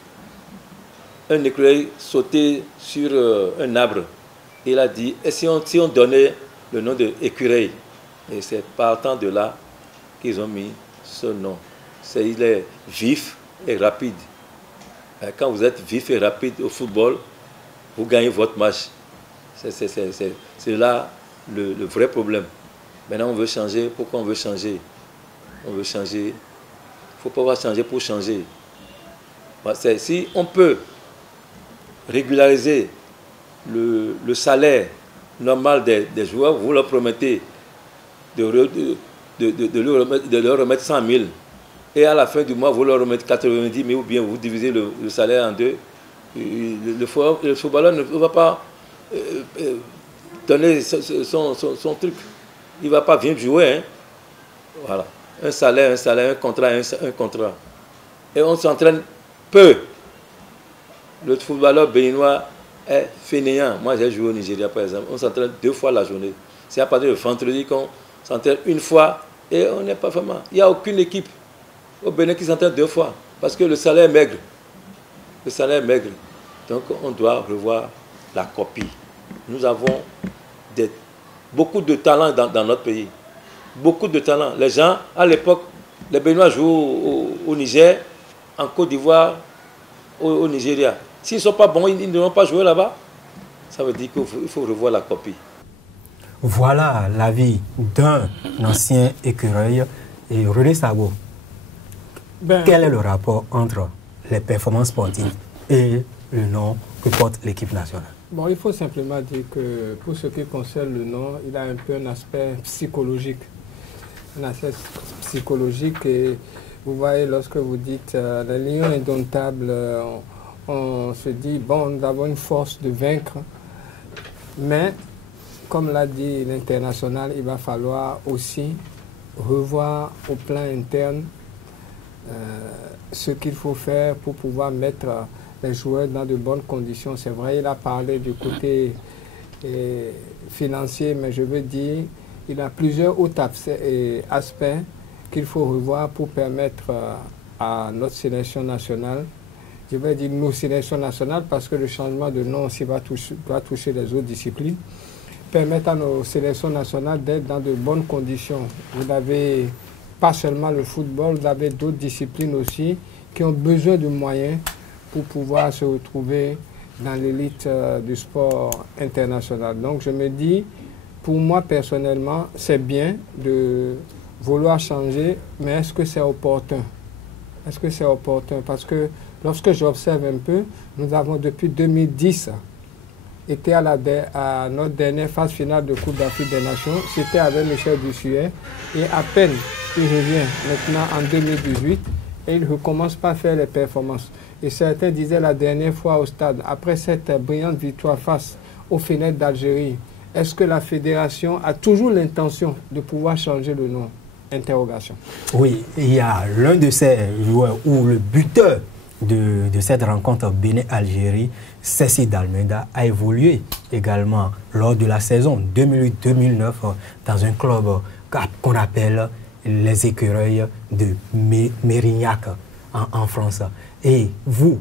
un écureuil sauter sur un arbre. Il a dit, et si on donnait le nom d'écureuil? Et c'est partant de là qu'ils ont mis ce nom. Il est vif et rapide. Quand vous êtes vif et rapide au football, vous gagnez votre match. C'est là le vrai problème. Maintenant, on veut changer. Pourquoi on veut changer? On veut changer. Il ne faut pas changer pour changer. Si on peut régulariser le salaire normal des joueurs, vous leur promettez de leur remettre 100 000. Et à la fin du mois, vous leur remettez 90 000 ou bien vous divisez le salaire en deux. Le footballeur ne va pas donner son truc. Il ne va pas venir jouer. Hein. Voilà. Un salaire, un contrat, un contrat. Et on s'entraîne peu. Le footballeur béninois est fainéant. Moi, j'ai joué au Nigeria, par exemple. On s'entraîne 2 fois la journée. C'est à partir de vendredi qu'on s'entraîne 1 fois et on n'est pas vraiment. Il n'y a aucune équipe au Bénin qui s'entraîne 2 fois parce que le salaire est maigre. Le salaire est maigre. Donc, on doit revoir la copie. Nous avons beaucoup de talents dans notre pays. Beaucoup de talents. Les gens, à l'époque, les Béninois jouent au Niger, en Côte d'Ivoire, au Nigeria. S'ils ne sont pas bons, ils ne vont pas jouer là-bas. Ça veut dire qu'il faut revoir la copie. Voilà l'avis d'un ancien écureuil. Et René Sago, quel est le rapport entre les performances sportives et le nom que porte l'équipe nationale? Bon, il faut simplement dire que pour ce qui concerne le nom, il a un peu un aspect psychologique. Un aspect psychologique. Et vous voyez, lorsque vous dites les lions indomptables, on se dit, bon, nous avons une force de vaincre. Mais, comme l'a dit l'international, il va falloir aussi revoir au plan interne ce qu'il faut faire pour pouvoir mettre les joueurs dans de bonnes conditions. C'est vrai, il a parlé du côté financier, mais je veux dire, il a plusieurs autres aspects qu'il faut revoir pour permettre à notre sélection nationale, je vais dire nos sélections nationales parce que le changement de nom aussi va toucher les autres disciplines, permettre à nos sélections nationales d'être dans de bonnes conditions. Vous n'avez pas seulement le football, vous avez d'autres disciplines aussi qui ont besoin de moyens pour pouvoir se retrouver dans l'élite du sport international. Donc je me dis, pour moi personnellement, c'est bien de vouloir changer, mais est-ce que c'est opportun? Est-ce que c'est opportun? Parce que lorsque j'observe un peu, nous avons depuis 2010 été à notre dernière phase finale de Coupe d'Afrique des Nations. C'était avec Michel Dussuet. Et à peine, il revient maintenant en 2018 et il ne recommence pas à faire les performances. Et certains disaient la dernière fois au stade, après cette brillante victoire face aux Fenêtres d'Algérie, est-ce que la fédération a toujours l'intention de pouvoir changer le nom? Interrogation. Oui, il y a l'un de ces joueurs ou le buteur de cette rencontre Bénin-Algérie, Ceci Dalmeida, a évolué également lors de la saison 2008-2009 dans un club qu'on appelle les Écureuils de Mérignac en France. Et vous,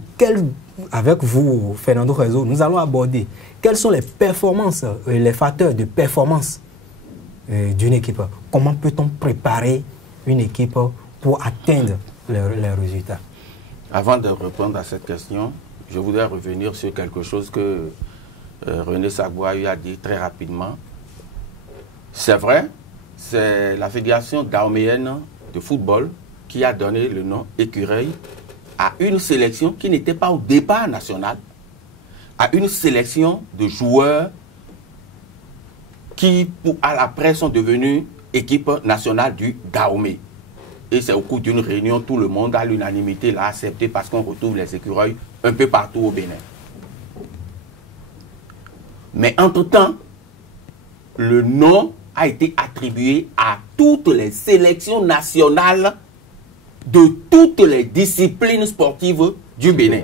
avec vous, Fernando Rezo, nous allons aborder quelles sont les performances, les facteurs de performance d'une équipe. Comment peut-on préparer une équipe pour atteindre les résultats? Avant de répondre à cette question, je voudrais revenir sur quelque chose que René Sagboayu a dit très rapidement. C'est vrai, c'est la Fédération dahoméenne de football qui a donné le nom Écureuil à une sélection qui n'était pas au départ national, à une sélection de joueurs qui, à l'après, sont devenus équipe nationale du Dahomey. Et c'est au cours d'une réunion, tout le monde à l'unanimité l'a accepté parce qu'on retrouve les écureuils un peu partout au Bénin. Mais entre-temps, le nom a été attribué à toutes les sélections nationales de toutes les disciplines sportives du Bénin.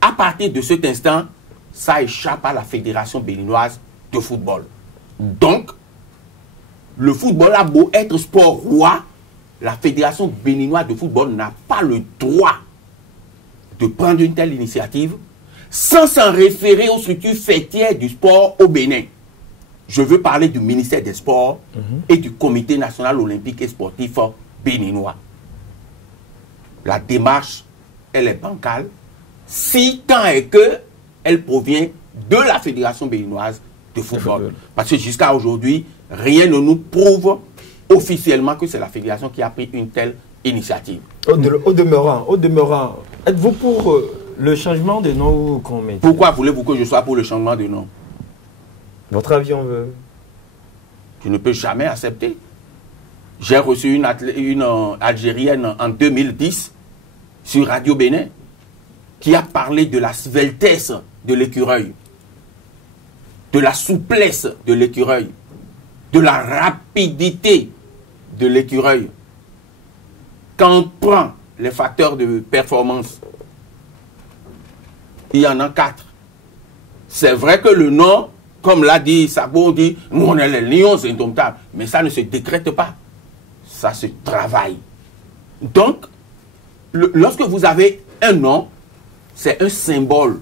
À partir de cet instant, ça échappe à la Fédération béninoise de football. Donc, le football a beau être sport roi, la Fédération béninoise de football n'a pas le droit de prendre une telle initiative sans s'en référer aux structures fêtières du sport au Bénin. Je veux parler du ministère des Sports et du Comité national olympique et sportif béninois. La démarche, elle est bancale, si tant est qu'elle provient de la Fédération béninoise de football. Parce que jusqu'à aujourd'hui, rien ne nous prouve officiellement que c'est la Fédération qui a pris une telle initiative. Au demeurant, êtes-vous pour le changement de nom qu'on met? Pourquoi voulez-vous que je sois pour le changement de nom? Votre avis, on veut. Je ne peux jamais accepter. J'ai reçu une Algérienne en 2010 sur Radio Bénin qui a parlé de la sveltesse de l'écureuil, de la souplesse de l'écureuil, de la rapidité de l'écureuil. Quand on prend les facteurs de performance, il y en a 4. C'est vrai que le nom, comme l'a dit Sabo, on dit, nous on est les lions indomptables, mais ça ne se décrète pas. Ça se travaille. Donc, lorsque vous avez un nom, c'est un symbole.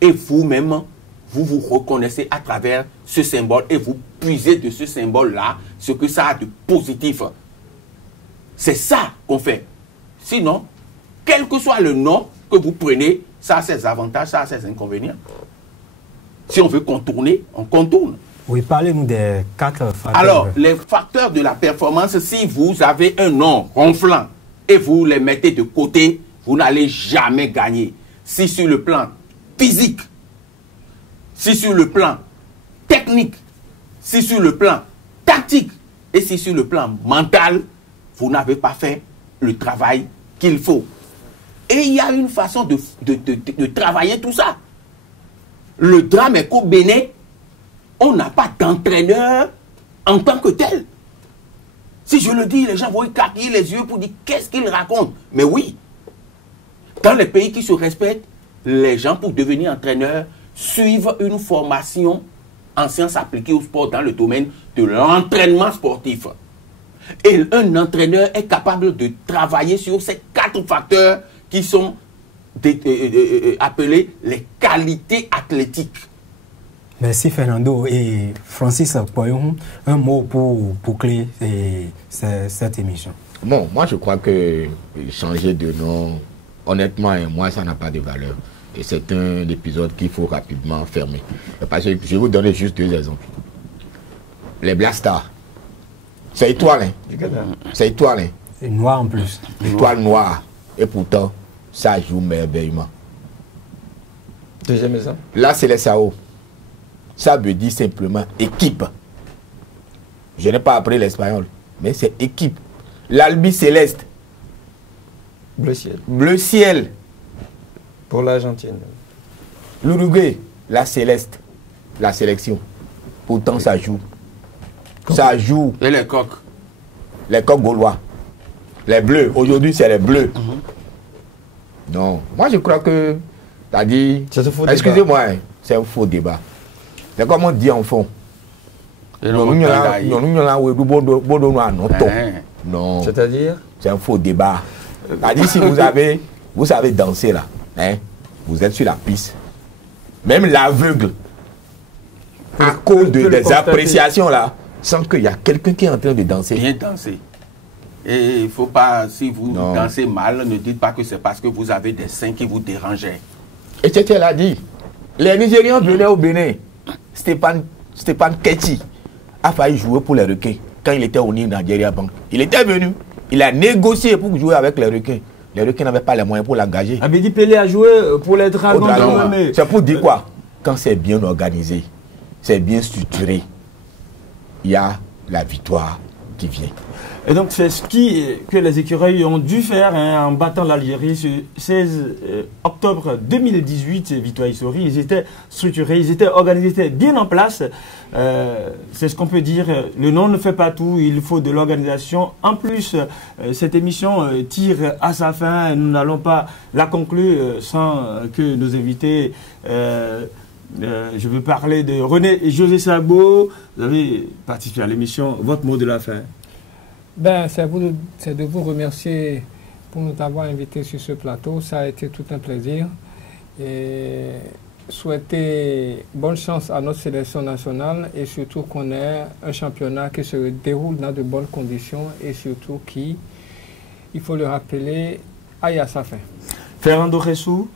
Et vous-même, vous vous reconnaissez à travers ce symbole et vous puisez de ce symbole-là ce que ça a de positif. C'est ça qu'on fait. Sinon, quel que soit le nom que vous prenez, ça a ses avantages, ça a ses inconvénients. Si on veut contourner, on contourne. Oui, parlez-nous des 4 facteurs. Alors, les facteurs de la performance, si vous avez un nom ronflant et vous les mettez de côté, vous n'allez jamais gagner. Si sur le plan physique, si sur le plan technique, si sur le plan tactique et si sur le plan mental, vous n'avez pas fait le travail qu'il faut. Et il y a une façon de travailler tout ça. Le drame est qu'au Bénin, on n'a pas d'entraîneur en tant que tel. Si je le dis, les gens vont écarquiller les yeux pour dire qu'est-ce qu'ils racontent. Mais oui, dans les pays qui se respectent, les gens, pour devenir entraîneurs, suivent une formation en sciences appliquées au sport dans le domaine de l'entraînement sportif. Et un entraîneur est capable de travailler sur ces 4 facteurs qui sont appelés les qualités athlétiques. Merci Fernando. Et Francis, un mot pour boucler cette émission. Bon, moi je crois que changer de nom, honnêtement, moi ça n'a pas de valeur. Et c'est un épisode qu'il faut rapidement fermer. Parce que je vais vous donner juste 2 exemples. Les Black Stars, c'est étoile, hein? C'est étoile, hein? C'est noir en plus. Étoile noire. Et pourtant, ça joue merveilleusement. Deuxième exemple. Là, c'est les SAO. Ça veut dire simplement équipe. Je n'ai pas appris l'espagnol, mais c'est équipe. L'Albi Céleste. Bleu ciel. Bleu ciel. Pour l'Argentine. L'Uruguay, la Céleste. La sélection. Pourtant, ça joue. Ça joue. Et les coqs? Les coqs gaulois. Les bleus. Aujourd'hui, c'est les bleus. Non. Moi, je crois que... T'as dit... Excusez-moi, hein, c'est un faux débat. C'est comme on dit en fond. Non. C'est-à-dire? C'est un faux débat. C'est-à-dire, si vous savez danser là, hein, vous êtes sur la piste. Même l'aveugle, à cause des appréciations là, sans qu'il y a quelqu'un qui est en train de danser. Bien danser. Et il ne faut pas, si vous dansez mal, ne dites pas que c'est parce que vous avez des seins qui vous dérangeaient. Et Tchétché l'a dit. Les Nigérians venaient au Bénin. Stéphane Ketty a failli jouer pour les requins quand il était au Nigeria Bank. Il était venu. Il a négocié pour jouer avec les requins. Les requins n'avaient pas les moyens pour l'engager. Abedi Pelé a joué pour les Dragons. C'est pour dire quoi? Quand c'est bien organisé, c'est bien structuré, il y a la victoire qui vient. Et donc c'est ce que les écureuils ont dû faire en battant l'Algérie ce 16 octobre 2018, victoire historique. Ils étaient structurés, ils étaient organisés, ils étaient bien en place. C'est ce qu'on peut dire. Le nom ne fait pas tout, il faut de l'organisation. En plus, cette émission tire à sa fin. Nous n'allons pas la conclure sans que nos invités... je veux parler de René et José Sabo. Vous avez participé à l'émission. Votre mot de la fin? Ben, c'est de vous remercier pour nous avoir invités sur ce plateau. Ça a été tout un plaisir. Et souhaiter bonne chance à notre sélection nationale et surtout qu'on ait un championnat qui se déroule dans de bonnes conditions et surtout qui, il faut le rappeler, aille à sa fin. Fernando Ressou?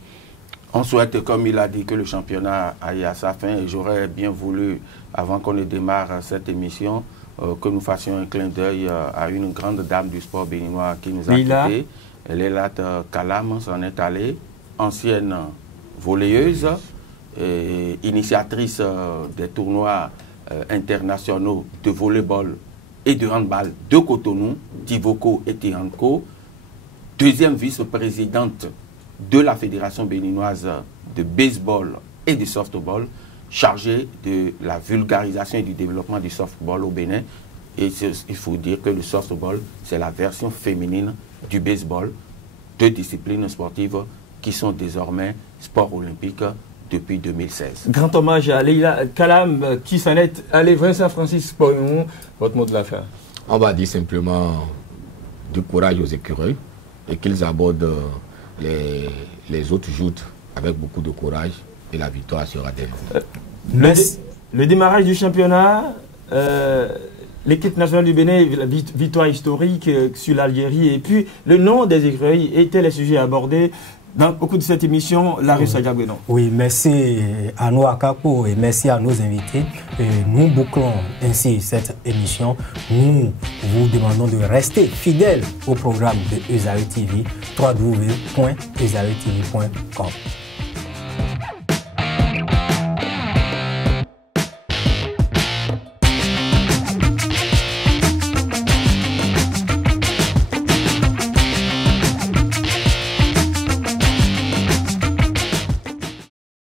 On souhaite, comme il a dit, que le championnat aille à sa fin. Et j'aurais bien voulu, avant qu'on ne démarre cette émission, que nous fassions un clin d'œil à une grande dame du sport béninois qui nous a quittés. Lélat Kalam s'en est allée, ancienne volleyeuse, et initiatrice des tournois internationaux de volleyball et de handball de Cotonou, Tivoko et Tihanko, deuxième vice-présidente de la Fédération béninoise de baseball et de softball, chargée de la vulgarisation et du développement du softball au Bénin. Et il faut dire que le softball, c'est la version féminine du baseball, 2 disciplines sportives qui sont désormais sport olympique depuis 2016. Grand hommage à Leila Kalam qui s'en est allé. Vincent Francis Poyon, votre mot de la fin? On va dire simplement du courage aux écureuils et qu'ils abordent les autres joutes avec beaucoup de courage et la victoire sera d'elle. Le démarrage du championnat, l'équipe nationale du Bénin, la victoire historique sur l'Algérie et puis le nom des écureuils étaient les sujets abordés au cours de cette émission. Larry Sagabouénon. Oui, merci à nous à Capo et merci à nos invités. Et nous bouclons ainsi cette émission. Nous vous demandons de rester fidèles au programme de Esaü TV, www.esautv.com.